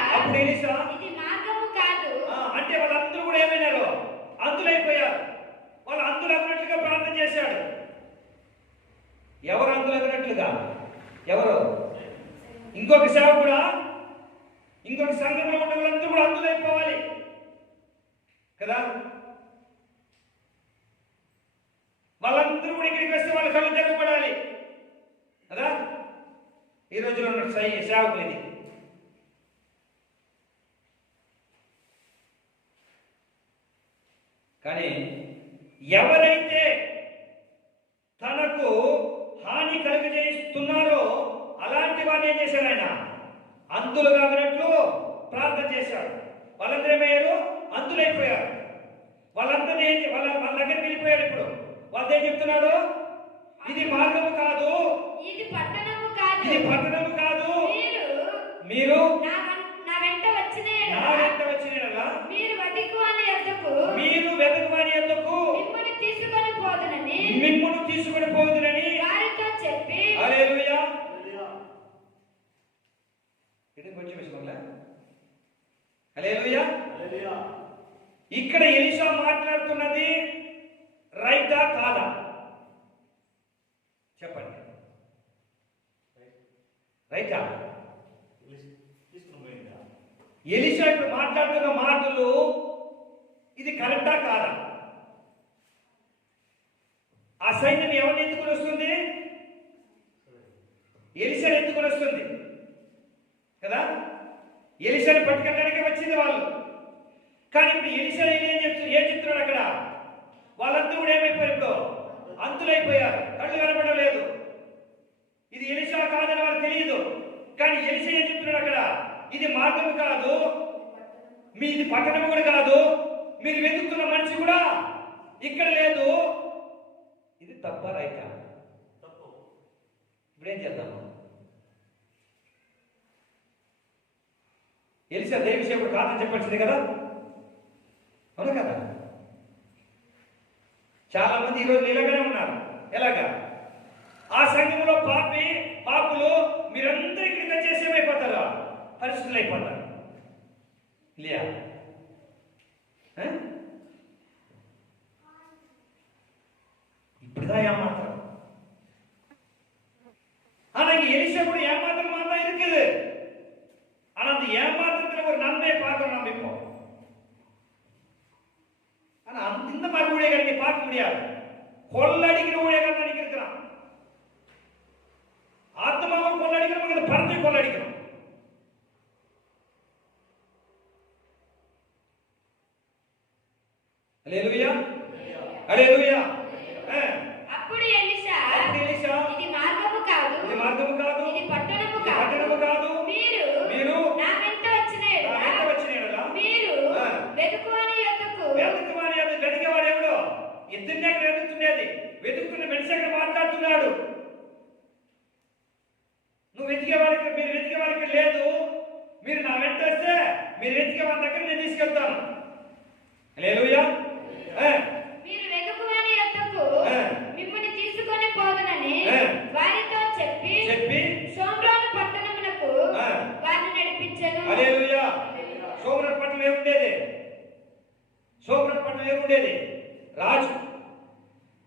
ఇది మార్గము కాదు అంటే వాళ్ళందరూ కూడా ఏమైనారు? అంతులైపోయారు. వాళ్ళు అంతులు అన్నట్లుగా ప్రార్థన చేశాడు. ఎవరు అంతులు అన్నట్లుగా? ఎవరు? ఇంకొక సేవకుడా? ఇంకొక సంఘంలో ఉన్న వాళ్ళందరూ కూడా అంతులైపోవాలి కదా. వాళ్ళందరూ కూడా ఇక్కడికి వస్తే వాళ్ళ కళ్ళు తెరవబడాలి కదా. ఈ రోజులో ఉన్న సేవకులు ఇది. కానీ ఎవరైతే తనకు హాని కలుగజేస్తున్నారో అలాంటి వారిని ఏం చేశాడు ఆయన? అంతులు కావినట్లు ప్రార్థన చేశాడు. వాళ్ళందరూ ఏమయ్యారు? అంతులైపోయారు. వాళ్ళందరినీ వాళ్ళ దగ్గరికి వెళ్ళిపోయాడు. ఇప్పుడు వాళ్ళతో ఏం చెప్తున్నాడు? ఇది మార్గము కాదు, ఇది పట్టణము కాదు, ఇది పట్టణము కాదు. మీరు నా వెంట వచ్చిన మీరు వెతుకువాని యొద్దకు మిమ్మును తీసుకొని పోదునని వారితో చెప్పి. హల్లెలూయా. ఇది కొంచెం విషయంలా. హల్లెలూయా. ఇక్కడ ఎలీషా మాట్లాడుతున్నది రైటా కాదా చెప్పండి? రైటా? ఎలీషా ఇప్పుడు మాట్లాడుతున్న మాటలు ఇది కరెక్టా కాదా? ఆ సైన్యం ఎవరిని ఎత్తుకుని వస్తుంది? ఎలీషాని ఎత్తుకుని వస్తుంది కదా. ఎలీషాని పట్టుకెళ్ళడానికి వచ్చింది వాళ్ళు. కానీ ఇప్పుడు ఎలీషా ఏం చెప్తున్నాడు అక్కడ? వాళ్ళందరూ కూడా ఏమైపోయారు? ఇప్పుడు అంతులైపోయారు. కళ్ళు కనపడలేదు. ఇది ఎలీషా కాదని వాళ్ళకి తెలియదు. కానీ ఎలీషా ఏం చెప్తున్నాడు అక్కడ? ఇది మార్గం కాదు, మీది పట్టణం కూడా కాదు, మీరు వెతుకుతున్న మనిషి కూడా ఇక్కడ లేదు. ఇది తప్ప రైటా? తప్పు. ఇప్పుడేం చేద్దాము? ఎలీషా దేవి సేవకుడు కాదని చెప్పాల్సింది కదా, అవును కదా. చాలా మంది ఈరోజు ఇలాగనే ఉన్నారు. ఎలాగా? ఆ సంఘంలో పాపులు మీరందరూ ఇక్కడికి వచ్చేసి ఏమైపోతారు? పరిస్థితులు అయిపోతారు. లేదా இப்படிதான் ஏமாத்துறோம். ஆனா இங்க எலிசா கூட ஏமாத்துற மாதிரி தான் இருக்குது. ஆனா அந்த ஏமாற்றத்துல ஒரு நன்மையை பார்க்கிறோம் நம்ம இப்போ. ஆனா இந்த மாதிரி ஊழியர்களை பார்க்க முடியாது. கொள்ளடிக்கிற ஊழியர்கள் நினைக்க இருக்கிறான். ஆத்மாவை கொள்ளடிக்கிறவங்க இந்த பணத்தை கொள்ளடிக்கிறோம். హల్లెలూయా. హల్లెలూయా. అప్పుడు ఎలీషా ఇది మార్గము కాదు, ఇది పట్టణము కాదు, మీరు నా వెంట వచ్చిన మీరు వెతుకువాని యొద్దకు. వెతికేవాడు ఎవడు? ఇద్దరిని అక్కడ వెతుకుతున్నది. వెతుకుతున్న మనిషి అక్కడ మాట్లాడుతున్నాడు. నువ్వు మీరు వెతికేవాడికి లేదు. మీరు నా వెంట వస్తే మీరు వెతికే వాడి దగ్గర నేను తీసుకెళ్తాను. హల్లెలూయా. మీరు వెతుకువాని యొద్దకు మిమ్మల్ని తీసుకొని పోదునని వారితో చెప్పి షోమ్రోను పట్టణమునకు వారిని నడిపించెను. హల్లెలూయా. షోమ్రోను పట్టణం ఏముండేది? షోమ్రోను పట్టణం ఏముండేది? రాజు.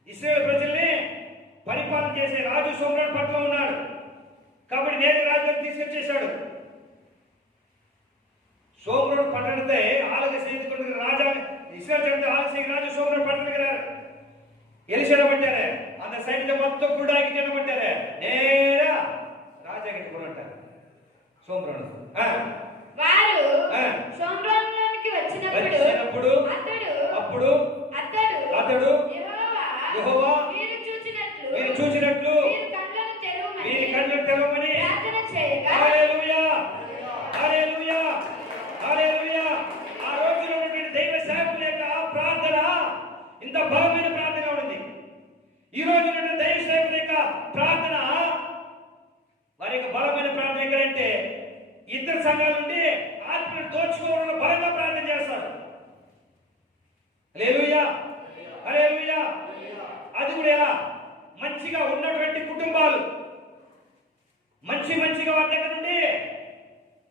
ఇశ్రాయేలు ప్రజల్ని పరిపాలన చేసే రాజు షోమ్రోను పట్టణంలో ఉన్నాడు. కాబట్టి నేటి రాజులకు తీసుకొచ్చేశాడు. షోమ్రోను పట్టణத்தை ஆளுகை செய்து கொண்டிருக்கிற ராஜா இஸ்ரேல் ஜனத்தை ஆள செய்கிறாரு சோம்ரோன் பட்டணத்துக்கு எலிசா என்ன பண்ணிட்டாரு அந்த சைன்யத்தை மொத்தம் கூடாக்கிட்டு என்ன பண்ணிட்டாரு நேரா ராஜா கிட்ட கொண்டுட்டாரு సోమ్రోను వారు సోమ్రోనులోనికి వచ్చినప్పుడు అతడు అతడు యెహోవా మీరు చూచినట్లు వీరి కళ్ళను తెరవమని ప్రార్థన చేయగా హల్లెలూయా హల్లెలూయా హల్లెలూయా ఆ రోజులో ఉన్నటువంటి దైవ సేవకుల యొక్క ప్రార్థన ఇంత బలమైన ప్రార్థనగా ఉంది. ఈ రోజు ఉన్నటువంటి దైవ సేవకుల యొక్క ప్రార్థన వారి యొక్క బలమైన ప్రార్థన ఎక్కడంటే ఇద్దరు సంఘాల నుండి ఆత్మను దోచుకోవడంలో బలంగా ప్రార్థన చేస్తారు. హల్లెలూయా హల్లెలూయా. అది కూడా ఎలా మంచిగా ఉన్నటువంటి కుటుంబాలు మంచిగా వారి దగ్గర నుండి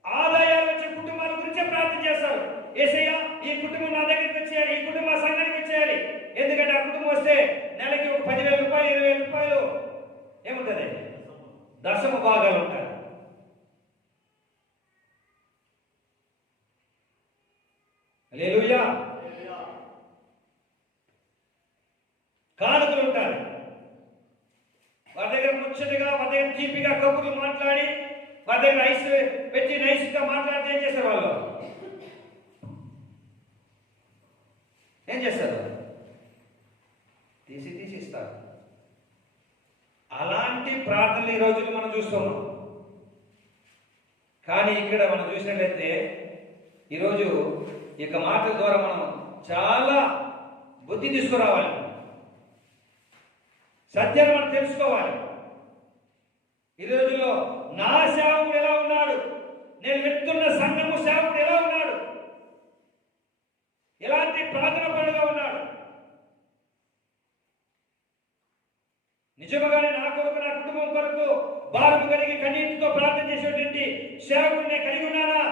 ఆదాయాలు వచ్చే కుటుంబాల గురించే ప్రార్థన చేస్తారు. యేసయ్యా ఈ కుటుంబం నా దగ్గరికి వచ్చేయాలి, ఈ కుటుంబం సంఘానికి వచ్చేయాలి. ఎందుకంటే ఆ కుటుంబం వస్తే నెలకి ఒక 10,000 రూపాయలు 20,000 రూపాయలు ఏముంటది దశమ భాగాలు ఉంటాయి. హల్లెలూయా. కానుకలు ఉంటారు. వారి దగ్గర ముచ్చటగా వారి దగ్గర తీపిగా కబుర్లు మాట్లాడి వారి దగ్గర ఐస్ పెట్టి నైస్గా మాట్లాడితే ఏం చేస్తారు వాళ్ళు? ఏం చేస్తారు? తీసి ఇస్తారు. అలాంటి ప్రార్థనలు ఈ రోజుల్లో మనం చూస్తున్నాం. కానీ ఇక్కడ మనం చూసినట్లయితే ఈరోజు ఈ యొక్క మాటల ద్వారా మనం చాలా బుద్ధి తీసుకురావాలి, సత్యాన్ని మనం తెలుసుకోవాలి. ఈ రోజుల్లో నా సేవకుడు ఎలా ఉన్నాడు, నేను వెళ్తున్న సంఘము సేవకుడు ఎలా ఉన్నాడు, ఎలాంటి ప్రార్థన పరుడుగా ఉన్నాడు. నిజముగానే నా కొరకు నా కుటుంబం కొరకు భారము కలిగి కన్నీటితో ప్రార్థన చేసేటువంటి సేవకుడిని కలిగి ఉన్నానా?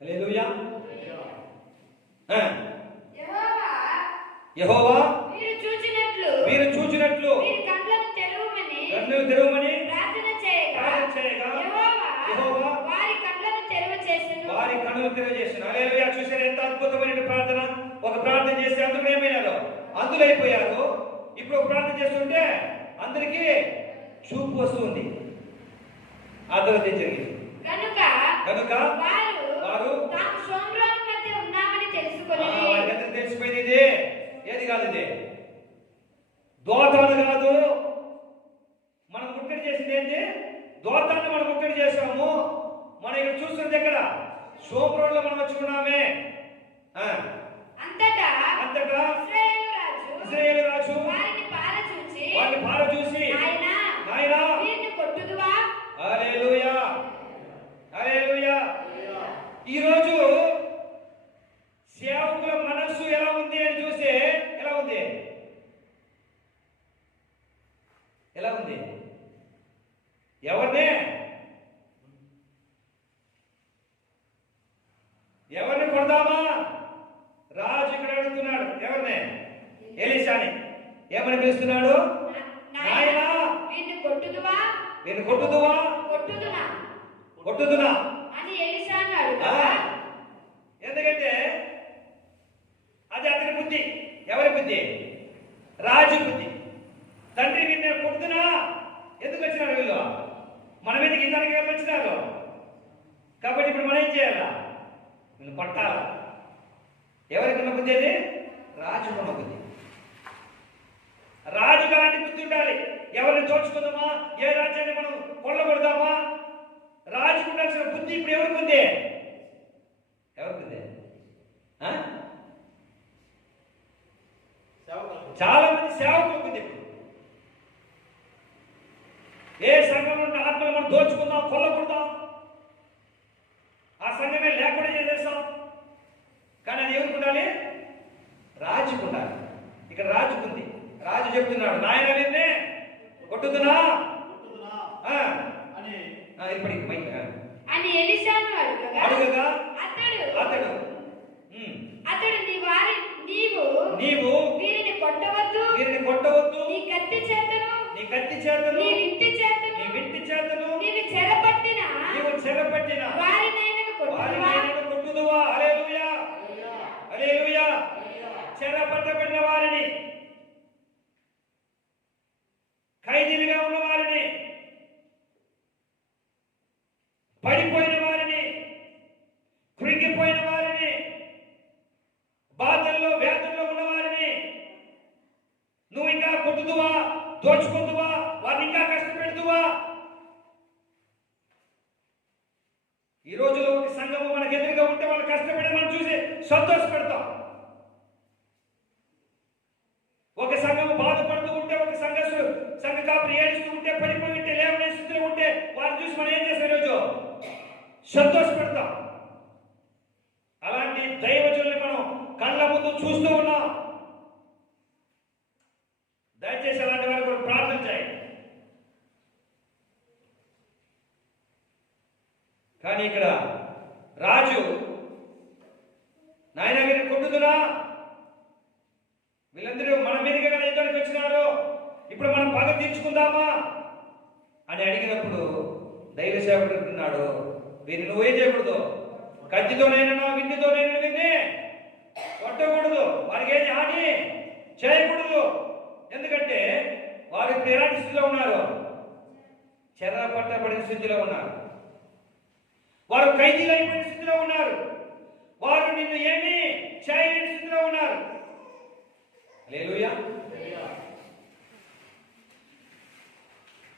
హల్లెలూయా. యెహోవా మీరు చూచినట్లు వీరి కన్నులను తెరవమని ప్రార్థన చేయగా యెహోవా వారి కన్నులను తెరవచేసెను. హల్లెలూయా. చూశారు ఎంత అద్భుతమైన ప్రార్థన. ఒక ప్రార్థన చేస్తే అందరూ ఏమైనారు? అందులైపోయారు. ఇప్పుడు ఒక ప్రార్థన చేస్తుంటే అందరికీ చూపు వస్తుంది. అద్భుతం జరిగింది. కనుక వారు తాము సోమ్రోను మధ్య ఉన్నామని తెలుసుకొని వారికి తెలిసిపోయింది. ఇది ఏది కాదు, ఇది దోతాను కాదు. మనం ముట్టడి చేసింది ఏంటి? దోతాన్ని మనం ముట్టడి చేసాము. మనం ఇక్కడ చూస్తుంది ఎక్కడ? సోమ్రోన్లో మనం వచ్చుకున్నామే. అంతటా ఇశ్రాయేలు రాజు వారిని పార చూసి నాయనా వీరిని కొట్టుదువా? హల్లెలూయా హల్లెలూయా. ఈరోజు సేవకుల మనస్సు ఎలా ఉంది అని చూస్తే ఎలా ఉంది? ఎవరిని కొడదామా? రాజు ఇక్కడ అడుగుతున్నాడు. ఎవరిని? ఎలీషాని. ఏమని పిలుస్తున్నాడు? నాయనా వీరిని కొట్టుదువా? కొట్టుదునా అని ఎలీషాను అడుగుతా. ఎందుకంటే అది అతని బుద్ధి. ఎవరి బుద్ధి? రాజు బుద్ధి. తండ్రి వీరిని కొడుతున్నా ఎందుకు వచ్చినారు వీళ్ళు? మన మీదకి ఇతనికి ఏమి వచ్చినారు? కాబట్టి ఇప్పుడు మనం ఏం చేయాలా? వీళ్ళు కొట్టాలా. ఎవరికి ఉన్న బుద్ధి? అది రాజుకున్న బుద్ధి. రాజుకు అలాంటి బుద్ధి ఉండాలి. ఎవరిని దోచుకుందామా? ఏ రాజ్యాన్ని మనం కొల్లగొడదామా? రాజుకు ఉండాల్సిన బుద్ధి ఇప్పుడు ఎవరికి ఉంది? చాలా మంది సేవకులకు ఉంది. ఏ సంఘంలో ఉన్న ఆత్మలు మనం దోచుకుందాం, కొల్లగొడదాం, ఆ సంఘమే లేకుండా చేసేస్తాం. కానీ అది ఎవరికి ఉండాలి? రాజుకు ఉండాలి. ఇక్కడ రాజుకుంది. రాజు చెప్తున్నాడు, నాయన వీరిని కొట్టుదునా అని ఎలీషాను అడుగగా అతడు నీవు వీరిని కొట్టవద్దు, నీ కత్తి చేతను నీ ఇంటి చేతను సంతోషపెడతాం. ఒక సంఘం బాధపడుతూ ఉంటే, ఒక సంఘ కాపురి ఏడుస్తూ ఉంటే, పడిపోయి ఉంటే, లేవనే స్థితిలో ఉంటే వారిని చూసి మనం ఏం చేస్తాం? ఈరోజు సంతోషపెడతాం. అలాంటి దైవజనుల్ని మనం కళ్ళ ముందు చూస్తూ ఉన్నాం. దయచేసి అలాంటి వారి కూడా ప్రార్థన చేయండి. కానీ ఇక్కడ రాజు, నాయన వీరిని కొట్టుదురా, వీళ్ళందరూ మన మీదకి కదా యుద్ధానికి వచ్చినారు, ఇప్పుడు మనం పగ తీర్చుకుందామా అని అడిగినప్పుడు దైవ సేవకుడు అంటున్నాడు, వీరిని నువ్వేం చేయకూడదు, కత్తితోనైనా విందుతోనైనా వీరిని కొట్టకూడదు, వారికి ఏది హాని చేయకూడదు. ఎందుకంటే వారు ఇప్పుడు ఎలాంటి స్థితిలో ఉన్నారు? చెర పట్టబడిన స్థితిలో ఉన్నారు. వారు ఖైదీలు అయిపోయిన స్థితిలో ఉన్నారు. వారు నిన్ను ఏమీ చేయలేని స్థితిలో ఉన్నారు. హల్లెలూయా.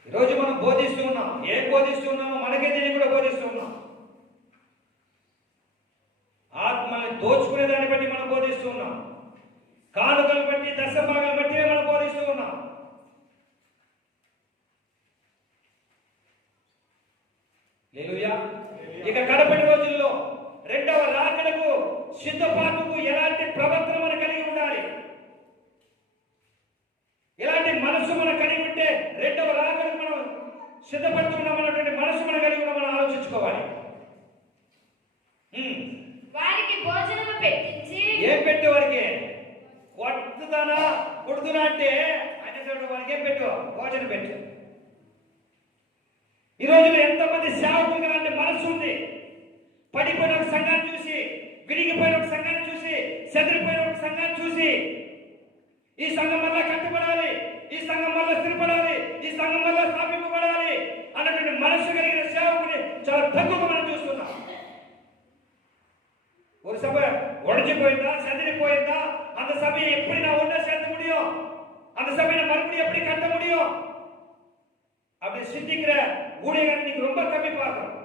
ఈరోజు మనం బోధిస్తూ ఉన్నాం. ఏం బోధిస్తూ ఉన్నామో మనకే తెలియని కూడా బోధిస్తూ ఉన్నాం. ఆత్మల్ని దోచుకునే దాన్ని బట్టి మనం బోధిస్తూ ఉన్నాం. కానుకలు బట్టి, దశభాగాలు బట్టి మనం బోధిస్తూ ఉన్నాం. హల్లెలూయా. ఇక కడపటి రోజుల్లో రెండవ రాకడకు సిద్ధపాటుకు ఎలాంటి ప్రవర్తన మనం కలిగి ఉండాలి, ఎలాంటి మనసు మనం కలిగి ఉంటే రెండవ రాకడకు మనం సిద్ధపడుతున్నామన్నటువంటి మనసు మనం కలిగి ఉన్నాం, మనం ఆలోచించుకోవాలి. వారికి భోజనము పెట్టించి, ఏం పెట్టే వారికి? కొట్టుదానా కొడుతున్నా అంటే ఆయన వారికి ఏం పెట్టు? భోజనం పెట్టు. ఈ రోజులో ఎంతమంది సేవకులు అంటే మనసు ఉంది, పడిపోయిన ఒక సంఘాన్ని చూసి, విరిగిపోయిన ఒక సంఘాన్ని చూసి, చెదిరిపోయిన ఒక సంఘాన్ని చూసి, ఈ సంఘం వల్ల కట్టుబడాలి, ఈ సంఘం వల్ల స్థిరపడాలి, ఈ సంఘం వల్ల స్థాపింపబడాలి అన్నటువంటి మనసు కలిగిన సేవకుని చాలా తక్కువ మనం చూస్తున్నాం. ஒரு சபை உடைஞ்சு போயிருந்தா, செதறிப்போயிருந்தா, அந்த சபையை எப்படி நான் ஒண்ணா சேர்த்த முடியும்? அந்த சபையை மறுபடியும் எப்படி கட்ட முடியும்? அப்படி சிந்திக்கிற ஊழியர்கள் நீங்க ரொம்ப கம்மி பார்க்கணும்.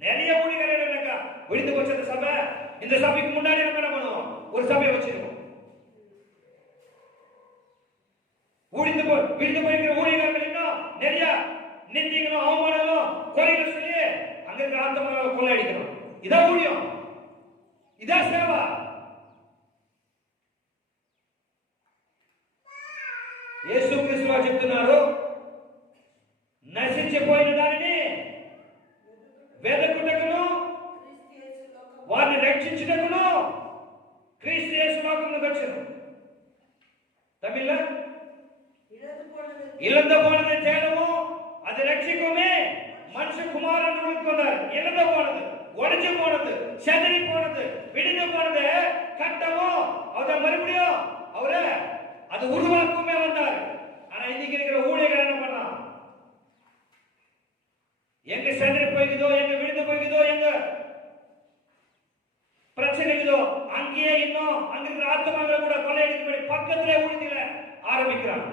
நிறைய ஊழியர்கள் என்னக்கா விழுந்து போச்சு அந்த சபை, இந்த சபைக்கு முன்னாடி நம்ம என்ன பண்ணுவோம்? ஒரு சபையை வச்சிருக்கோம். விழுந்து போயிருக்கிற ஊழியர்கள் இன்னும் நிறைய நிந்திகளும் அவமானங்களும் கொலைகள் சொல்லி அங்க இருக்கிற ஆத்மாவை கொள்ளையடிக்கணும். இதான் ஊழியம், ఇదే సేవ. యేసుక్రీస్తు వారు చెప్తున్నారు, నశించిపోయిన దానిని వెదకుటకును వారిని రక్షించుటకును క్రీస్తు యేసు లోకమునకు వచ్చెను. తమిళ இழந்து போனது தேடவும் அது ரட்சிக்குமே மனுஷ குமாரன் வந்தார். இழந்து போனது, உடைஞ்சு போனது, செதறி போனது, விடிஞ்சு போனது கட்டவும் அவரை மறுபடியும் அவரை அது உருவாக்குமே வந்தார். ஆனா இன்னைக்கு இருக்கிற ஊழியர்கள் என்ன பண்ணான்? எங்க செதறி போய்க்குதோ, எங்க விழுந்து போய்க்குதோ, எங்க பிரச்சனைக்குதோ அங்கேயே இன்னும் அங்க இருக்கிற ஆத்மாக்களை கூட கொள்ளையடிக்கும்படி பக்கத்திலே ஊழியர்களை ஆரம்பிக்கிறாங்க.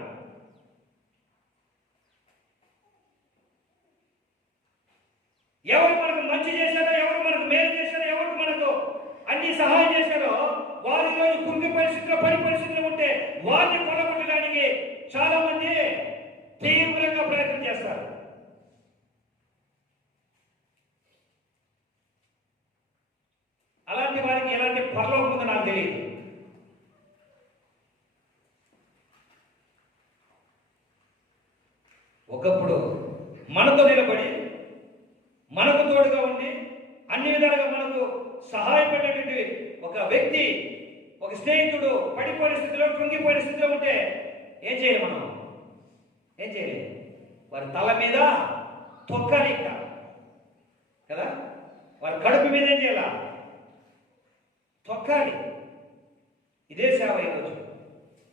ఎవరు మనకు మంచి చేశారో, ఎవరు మనకు మేలు చేశారో, ఎవరు మనకు అన్ని సహాయం చేశారో వారి రోజు కుంగి పరిస్థితిలో, పడి పరిస్థితిలో ఉంటే వారిని కొలగొట్టడానికి చాలా మంది తీవ్రంగా ప్రయత్నం చేస్తారు. అలాంటి వారికి ఎలాంటి పరలోకం ఉందో నాకు తెలియదు. ఒకప్పుడు మనతో నిలబడి, మనకు తోడుగా ఉండి, అన్ని విధాలుగా మనకు సహాయపడేటువంటి ఒక వ్యక్తి, ఒక స్నేహితుడు పడిపోయిన స్థితిలో, కృంగిపోయిన స్థితిలో ఉంటే ఏం చేయాలి? మనం ఏం చేయాలి? వారి తల మీద తొక్కాలి ఇంకా కదా, వారి కడుపు మీద ఏం చేయాల? తొక్కాలి. ఇదే సేవ ఈరోజు.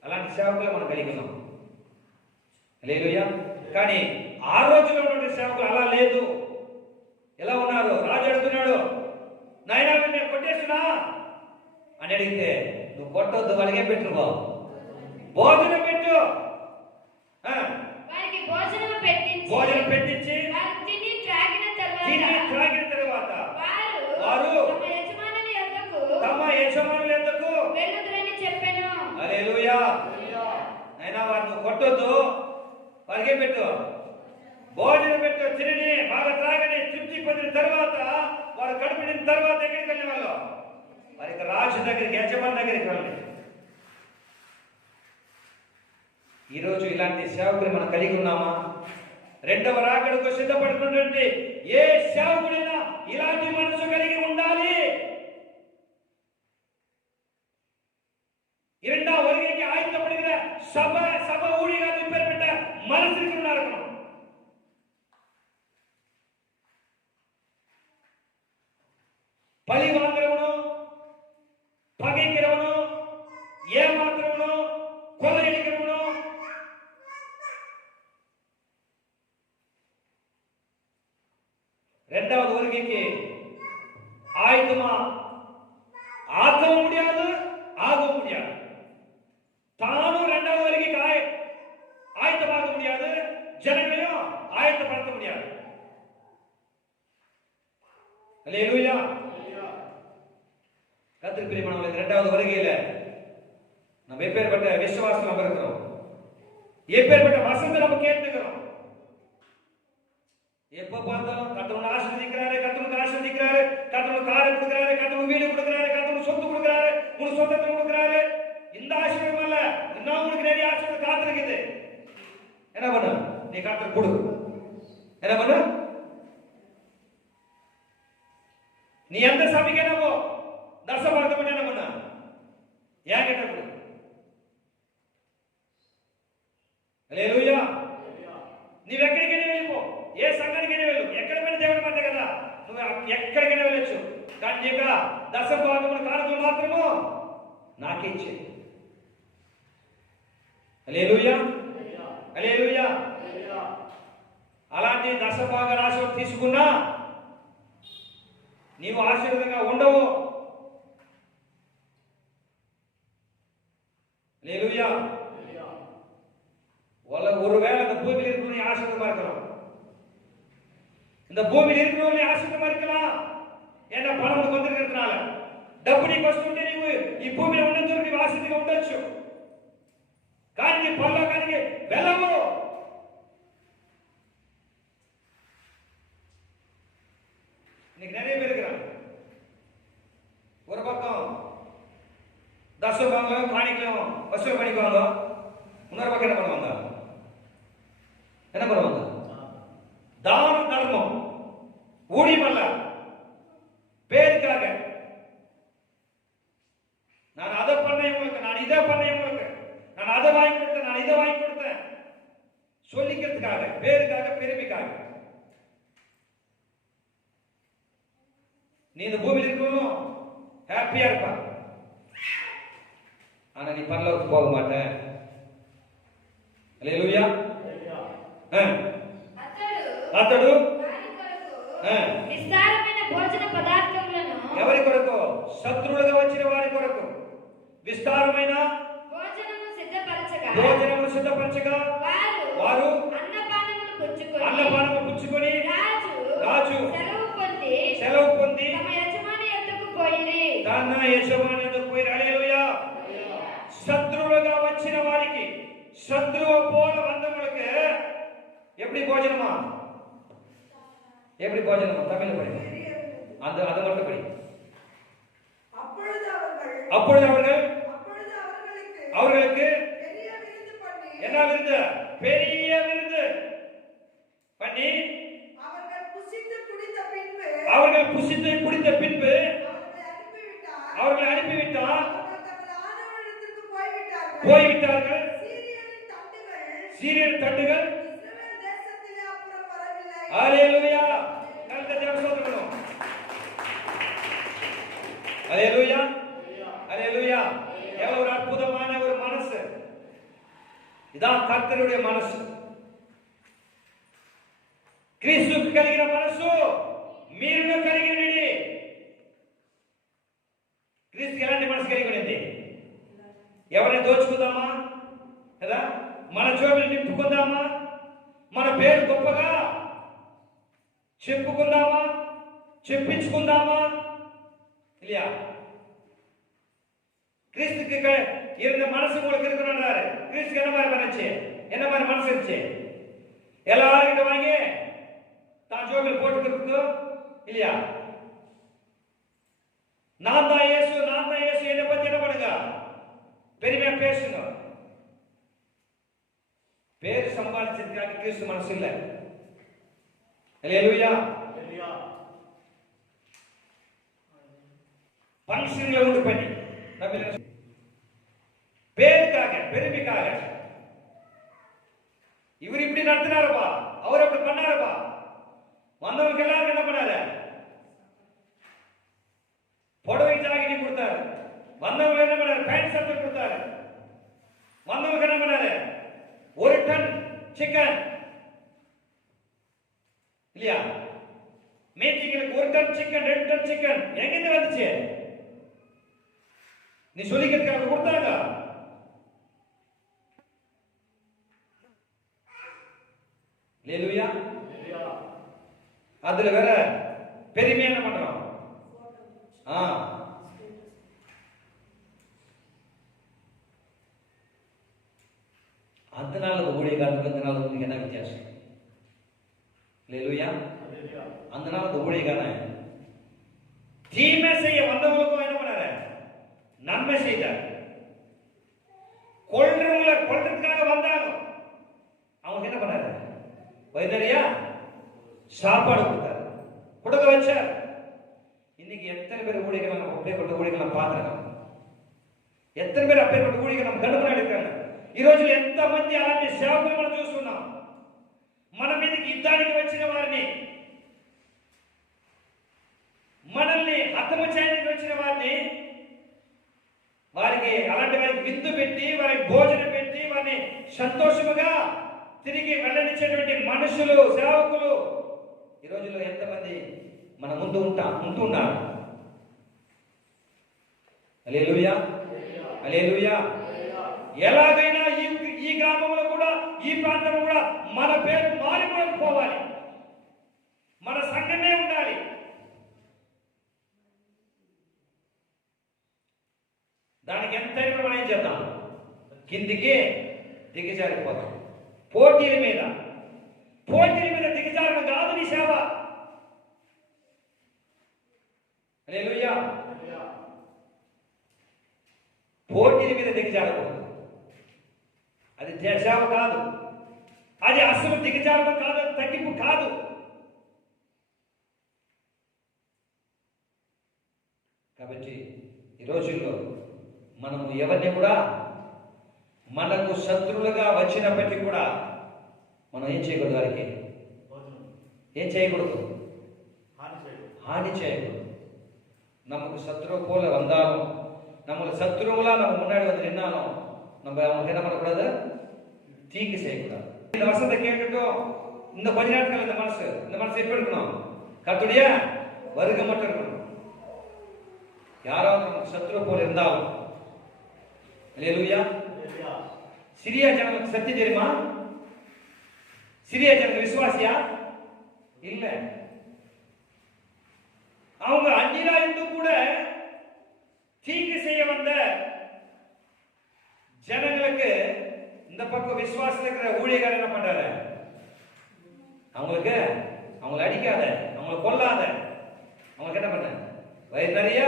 అలాంటి సేవకులు మనం కలిగి ఉన్నాం. హల్లెలూయా. కానీ ఆ రోజులో ఉన్నటువంటి సేవకులు అలా లేదు. ఎలా ఉన్నారు? రాజు అడుగుతున్నాడు, నాయనా నేను కొట్టేస్తున్నా అని అడిగితే, నువ్వు కొట్టొద్దు, వాళ్ళకే పెట్టు, భోజనం పెట్టు. భోజనం పెట్టించి తిని త్రాగిన తర్వాత వారు తమ యజమానుల యొద్దకు వెళ్ళుదురని చెప్పెను. హల్లెలూయా. అయినా వారిని కొట్టొద్దు, వారికి పెట్టు, భోజనం పెట్టు, తిని బాగా త్రాగని తృప్తి పొందిన తర్వాత వారు కడుపు నిండిన తర్వాత ఎక్కడికి వెళ్ళే వాళ్ళు? వారికి రాజు దగ్గరికి, యజమాని దగ్గరికి వెళ్ళి. ఈరోజు ఇలాంటి సేవకులు మనం కలిగి ఉన్నామా? రెండవ రాకడకు సిద్ధపడుతున్నటువంటి ఏ సేవకుడైనా ఇలాంటి మనసు కలిగి ఉండాలి. இரண்டாம் வருகைக்கு ஆயத்தப்படுகிற சபை ஊழியர்கள் இப்பேற்பட்ட மனசுக்கு இருக்கணும். பழி வாங்குறவனும், பகைக்கிறவனும், ஏமாத்துறவனும், கொள்ளையடிக்கிறவனும், இரண்டாவது வருகைக்கு ஆயத்தமா ஆக்கவும் முடியாது, ஆகவும் முடியாது. தானும் இரண்டாவது வருகைக்கு ஆயத்தமாக முடியாது, ஜனங்களையும் ஆயத்தப்படுத்த முடியாது. அல்லேலூயா. கர்த்தருக்கு பிரியமானவர்களே, இரண்டாவது வருகையில நம்ம எப்பேற்பட்ட விசுவாசம் நம்ம இருக்கிறோம், எப்பேற்பட்ட வசனத்தை நம்ம கேட்டுக்கிறோம். எப்ப பார்த்தாலும் கர்த்தர் ஆசீர்வதிக்கிறாரு, கர்த்தர் ஆசீர்வதிக்கிறாரு, கர்த்தர் காரை கொடுக்கிறாரு, கர்த்தர் வீடு கொடுக்கிறாரு, கர்த்தர் சொத்து கொடுக்கிறாரு, உனக்கு சொந்தத்தை கொடுக்கிறாரு. இந்த ஆசீர்வாதம் அல்ல, இன்னும் உங்களுக்கு நிறைய ஆசீர்வாதம் காத்திருக்குது. என்ன பண்ணு? நீ கர்த்தர் கொடு. என்ன பண்ணு? நீ எந்த சபைக்கு என்ன போ, தசபாகத்தை பண்ணி என்ன பண்ண? ஏன் கிட்ட கொடு. హల్లెలూయా. నీవు ఎక్కడికైనా వెళ్ళిపో, ఏ సంఘానికైనా వెళ్ళు, ఎక్కడికైనా దేవుని మాట కదా, నువ్వు ఎక్కడికైనా వెళ్ళొచ్చు. కానీ నీక దశభాగముల కానుకలు మాత్రము నాకే ఇచ్చే. హల్లెలూయా, హల్లెలూయా. అలాంటి దశభాగ రాశి తీసుకున్నా నీవు ఆశీర్వాదంగా ఉండవు. హల్లెలూయా. ஒருவேளை இந்த பூமியில் இருக்கிறவங்க ஆசீர்வாதமா இருக்கலாம், இந்த பூமியில் இருக்கிறவங்க ஆசீர்வாதமா இருக்கலாம். ஏன்னா பணம் வந்திருக்கிறதுனால, డబ్బు నీకు వస్తుంటే నీవు ఈ భూమిలో ఉన్నందుకు నీవు ఆశీర్వాదంగా ఉండొచ్చు. కానీ నీ పరలోకానికి వెళ్ళవు. இன்னைக்கு நிறைய பேர் இருக்கிறாங்க, ஒரு பக்கம் தசபாகம் காணிக்கையும் வசூல் பண்ணிக்குவாங்க, இன்னொரு பக்கம் என்ன பண்ணுவாங்க? என்ன பண்ணுவாங்க? தானம் தர்மம் ஊழியம் அல்ல, பேருக்காக நான் அதை பண்ணேன் உங்களுக்கு, நான் இதை பண்ணேன் உங்களுக்கு, நான் அதை வாங்கி கொடுத்தேன், நான் இதை வாங்கி கொடுத்தேன் சொல்லிக்கிறதுக்காக, பேருக்காக, பெருமைக்காக. நீ இந்த பூமியில் இருக்கணும், ஹாப்பியா இருப்பா. ஆனா நீ பரலோகத்துக்கு போக மாட்ட. హల్లెలూయా. అతడు విస్తారమైన భోజన పదార్థములను ఎవరి కొరకు? శత్రువులుగా వచ్చిన వారి కొరకు విస్తారమైన భోజనము సిద్ధపరచగా వారు అన్నపానము పుచ్చుకొని రాజు సెలవు పొంది తన యజమాని యొద్దకు పోయిరి. హల్లెలూయా. శత్రువులుగా వచ్చిన వారికి శత్రువు పోల வந்தவங்களுக்கு எப்படி భోజనமா? எப்படி భోజనமா? தமிழ்ல படி, அந்த அது மட்டும் படி. அப்பொழுது அவர்களுக்கு என்ன விருந்து? பெரிய விருந்து பண்ணி அவர்கள் புசித்து குடித்த பின்பு அவர்களை அனுப்பிவிட்டார். போய்விட்டார்கள். சீரியல் தண்டுகள் ஹல்லேலூயா. கர்த்தர் தேவசோதரனும் ஹல்லேலூயா, ஹல்லேலூயா. எவ்வளவு ஒரு அற்புதமான ஒரு மனசு! இதான் கர்த்தருடைய மனசு. கிறிஸ்துவுக்கு కలిగిన మనసు మీరును కలిగినది. క్రీస్తుకి ఎలాంటి మనసు కలిగి ఉన్నది? ఎవరిని దోచుకుందామా కదా, మన జోబులు నింపుకుందామా, మన పేరు గొప్పగా చెప్పుకుందామా, చెప్పించుకుందామా? இல்லையா? கிறிஸ்துக்கு இருந்த மனசு உங்களுக்கு இருக்கணும்ன்றாரு. கிறிஸ்துக்கு என்ன மாதிரி மனசு, என்ன மாதிரி மனசு இருந்துச்சு? எல்லார்கிட்ட வாங்கி தான் ஜோபில் போட்டுக்கிறதுக்கு இல்லையா? நான் தான் இயேசு, நான் தான் இயேசு, என்னை பத்தி என்ன பண்ணுங்க, பெருமையா பேசுங்க. பேர் சம்பாதிச்சதுக்காக கிறிஸ்து மனசு இல்ல. அல்லேலூயா. பங்கன்களை உண்டு பண்ணி பேருக்காக, பெருமைக்காக இவர் இப்படி நடத்தினாரப்பா, அவர் அப்படி பண்ணாரப்பா, வந்தவங்க எல்லாரும் என்ன பண்ணாரு, புடவை ஜாக்கெட் கொடுத்தாரு. வந்தவங்க என்ன பண்ணாரு, பேண்ட் ஷர்ட் கொடுத்தாரு. வந்தவங்க என்ன பண்ணாரு, 1 டன் சிக்கன் இல்லையா, மீட்டிங்களுக்கு 1 டன் சிக்கன், 2 டன் சிக்கன் எங்கிருந்து வந்துச்சு? நீ சொல்லிக்கிறதுக்காக கொடுத்தாங்க. அல்லேலூயா. அதுல வேற பெருமையா என்ன பண்றோம்? அதனால ஊழியக்காரனுக்கு அதனால உங்களுக்கு என்ன வித்தியாசம்? அல்லேலூயா. அதனால ஊழியக்காரன் தீமை செய்ய வந்தவங்களுக்கும் என்ன பண்ணாரு, நன்மை செய்தார். கொல்றவங்களை கொல்றதுக்காக வந்தாங்க, அவங்க என்ன பண்ணாரு, வைத்தறியா சாப்பாடு கொடுத்தாரு, கொடுக்க வச்சார். இன்னைக்கு எத்தனை பேர் ஊழியர்கள் நம்ம அப்பேற்பட்ட ஊழியர்கள் நம்ம பார்த்துருக்கோம்? ఎత్తన పేరు అప్పేపటి ఊడికి ನಮ್ಮ గడుపున అడుగుతాను. ఈ రోజు ఎంతమంది అలాంటి సేవకులు మనం చూస్తున్నాం. మన మీదకి యుద్ధానికి వచ్చిన వారిని, మనల్ని హతము చేయడానికి వచ్చిన వారిని, వారికి అలాంటి వారికి విందు పెట్టి, వారికి భోజనం పెట్టి, వారిని సంతోషముగా తిరిగి వెళ్ళనిచ్చేటువంటి మనుషులు, సేవకులు ఈ రోజుల్లో ఎంతమంది మన ముందు ఉంటున్నారు. హల్లెలూయా, హల్లెలూయా. ఎలాగైనా ఈ గ్రామంలో కూడా, ఈ ప్రాంతంలో కూడా మన పేరు మారిపోవాలి, మన సంఘమే ఉండాలి. దానికి ఎంతైనా మనం ఏం చేద్దాం, కిందికి దిగజారిపోతాం. పోటీల మీద దిగజారడం కాదు నీ సేవ. హల్లెలూయా. పోటీల మీద దిగజారకూడదు, అది సేవ కాదు, అది అసలు దిగజారడం కాదు, అది తగ్గింపు కాదు. కాబట్టి ఈ రోజుల్లో మనము ఎవరిని కూడా మనకు శత్రువులుగా వచ్చినప్పటికీ కూడా మనం ఏం చేయకూడదు, వారికి ఏం చేయకూడదు, హాని చేయకూడదు. நமக்கு சத்ரு போல வந்தாலும், நம்மளுக்கு சத்ருவலா நம்ம முன்னாடி வந்து நின்னாலும் நம்ம அவங்களுக்கு என்ன பண்ணக்கூடாது, தீங்கு செய்யக்கூடாது. இந்த வசனத்தை கேட்டுட்டோம், இந்த கொஞ்ச நாட்கள் இந்த மனசு எப்படி இருக்கணும், கர்த்தருடைய வருகை மட்டும் இருக்கணும். யாராவது நமக்கு சத்ரு போல இருந்தாலும். ஹல்லேலூயா. சிரியா ஜனங்களுக்கு சத்தியம் தெரியுமா? சிரியா ஜனங்க விசுவாசியா இல்ல. அவங்க அந்நியரா இருந்து கூட தீங்கு செய்ய வந்த ஜனங்களுக்கு இந்த பக்கம் விசுவாசத்துல இருக்கிற ஊழியக்காரர் என்ன பண்றாரு, அவங்களை அடிக்காத, அவங்களை கொல்லாத, அவங்களுக்கு என்ன பண்ண, வயிறு நிறைய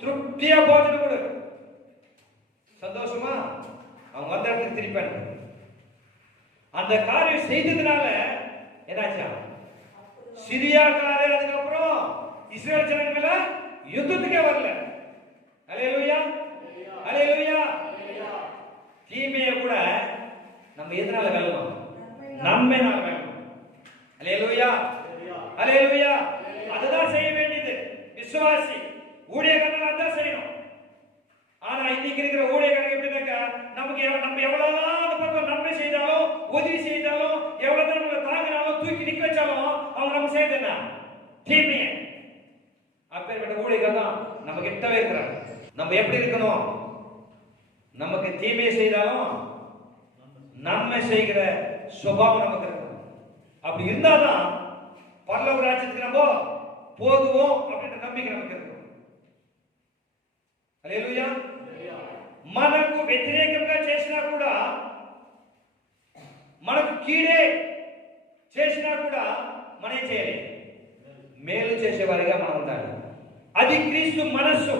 திருப்தியா போஜனம் கொடு, சந்தோஷமா அவங்க வந்த இடத்துக்கு திருப்பி அனுப்பு. அந்த காரியம் செய்ததுனால என்னாச்சா, சிரியாக்காரர் அதுக்கப்புறம் இஸ்ரேல் ஜனங்கள யுத்தத்துக்கே வரல. ஹல்லேலூயா, ஹல்லேலூயா. தீமையை கூட நம்ம எதனால வெல்லணும், நன்மைனால வெல்லணும். ஹல்லேலூயா, ஹல்லேலூயா. அதுதான் செய்ய வேண்டியது விசுவாசி ஊழியக்காரர்கள், அதான் செய்யணும். ஆனா இன்னைக்கு இருக்கிற ஊழியக்காரங்க எப்படின்னாக்கா, நம்ம எவ்வளவுதான் அந்த பக்கம் நன்மை செய்தாலும், உதவி செய்தாலும், எவ்வளவுதான் நம்ம தாங்கினாலும், தூக்கி நிக்க வச்சாலும் அவங்க நம்ம செய்யறது என்ன, தீமையை. அப்பேற்பட்ட ஊழியர்கள் தான் நம்ம கிட்டவே இருக்கிறாங்க. நம்ம எப்படி இருக்கணும், நமக்கு தீமை செய்தாலும் நன்மை செய்கிற சுபாவம் நமக்கு இருக்கணும். அப்படி இருந்தாதான் பரலோக ராஜ்யத்துக்கு நம்ம போகுவோம் அப்படின்ற நம்பிக்கை நமக்கு இருக்கும். ஹல்லேலூயா. మనకు వ్యతిరేకంగా చేసినా కూడా, మనకు కీడే చేసినా కూడా మనం ఏం చేయాలి? మేలు చేసేవారిగా మనం ఉండాలి. అది క్రీస్తు మనస్సు.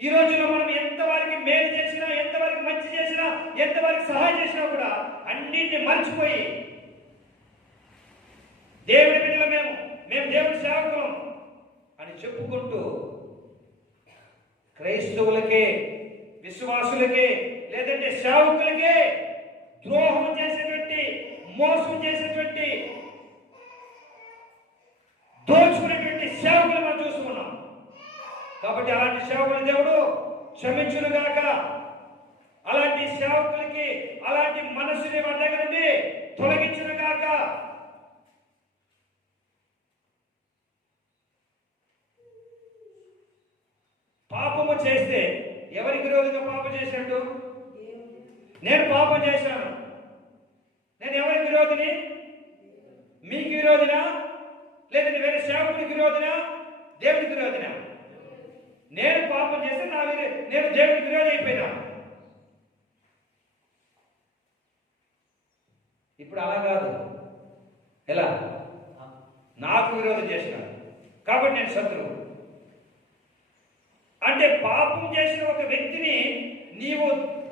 ఈ రోజున మనం ఎంతవరకు మేలు చేసినా, ఎంతవరకు మంచి చేసినా, ఎంతవరకు సహాయం చేసినా కూడా అన్నింటినీ మర్చిపోయి దేవుడి బిడ్డలు మేము దేవుడి సేవకులం అని చెప్పుకుంటూ క్రైస్తవులకే, విశ్వాసులకే, లేదంటే సేవకులకే ద్రోహం చేసేటువంటి, మోసం చేసేటువంటి, దోచుకునేటువంటి సేవకులు మనం చూసుకున్నాం. కాబట్టి అలాంటి సేవకులు దేవుడు క్షమించునుగాక. అలాంటి సేవకులకి అలాంటి మనసుని మన దగ్గర నుండి తొలగించునుగాక. పాపము చేస్తే ఎవరికి విరోధంగా పాపం చేసినట్టు? నేను పాపం చేశాను, నేను ఎవరికి విరోధిని? మీకు విరోధినా? లేదంటే వేరే సేవకుడికి విరోధినా? దేవుడికి విరోధినా? నేను పాపం చేస్తే నేను దేవుడికి విరోధి అయిపోయినా. ఇప్పుడు అలా కాదు. ఎలా? నాకు విరోధం చేసినాడు కాబట్టి నేను శత్రువు. అంటే పాపం చేసిన ఒక వ్యక్తిని నీవు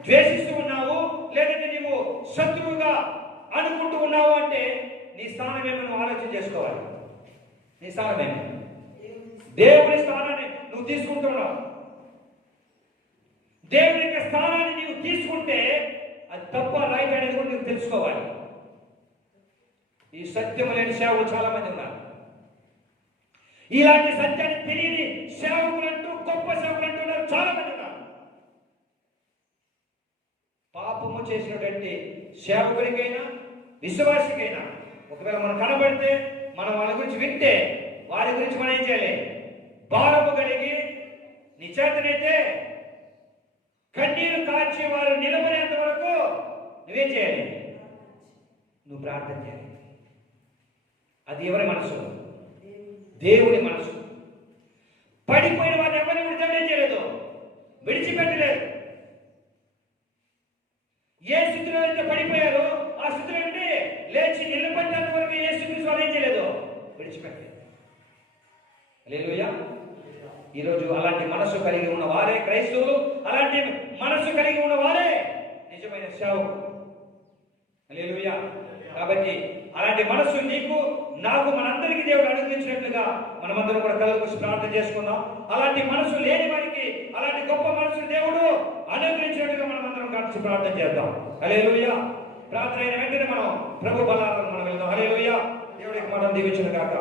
ద్వేషిస్తూ ఉన్నావు, లేదంటే నీవు శత్రువుగా అనుకుంటూ ఉన్నావు అంటే నీ స్థానం ఏమో నువ్వు ఆలోచన చేసుకోవాలి. నీ స్థానం ఏమి? దేవుని స్థానాన్ని నువ్వు తీసుకుంటున్నావు. దేవుని యొక్క స్థానాన్ని నీవు తీసుకుంటే అది తప్ప రైట్ అనేది కూడా నువ్వు తెలుసుకోవాలి. ఈ సత్యం లేని సేవకులు చాలా మంది ఉన్నారు. ఇలాంటి సత్యాన్ని తెలియని సేవకులంటూ, గొప్ప సేవకులు అంటున్నారు చాలా మంది ఉన్నారు. పాపము చేసినటువంటి సేవకుడికైనా, విశ్వాసికైనా ఒకవేళ మనం కనబడితే, మనం వాళ్ళ గురించి వింటే, వారి గురించి మనం ఏం చేయాలి? భారము కలిగి నీ చేతనైతే కన్నీరు కార్చి వారు నిలబడేంత వరకు నువ్వేం చేయాలి? నువ్వు ప్రార్థన చేయాలి. అది ఎవరి మనసు? దేవుని మనసు. పడిపోయిన వారిని ఎవరిని విడుదల చేయలేదు, విడిచిపెట్టలేదు. ఏ స్థితిలో అయితే పడిపోయారో ఆ స్థితిలో నుండి లేచి నిలబడ్డంత వరకు ఏ స్థితి స్వాధీనం చేయలేదు, విడిచిపెట్టలేదు. హల్లెలూయా. ఈరోజు అలాంటి మనసు కలిగి ఉన్న వారే క్రైస్తవులు, అలాంటి మనసు కలిగి ఉన్న వారే నిజమైన సేవకులు. హల్లెలూయా. కాబట్టి అలాంటి మనసు నీకు, నాకు, మనందరికీ దేవుడు అనుగ్రహించినట్లుగా మనమందరం కూడా కళ్ళు మూసి ప్రార్థన చేసుకుందాం. అలాంటి మనసు లేని వారికి అలాంటి గొప్ప మనసు దేవుడు అనుగ్రహించినట్లుగా మనమందరం కలిసి ప్రార్థన చేద్దాం. హల్లెలూయా. ప్రార్థన అయిన వెంటనే మనం ప్రభు బలాలను మనం వెళ్దాం. హల్లెలూయా. దేవుడికి మనం దీవించును గాక.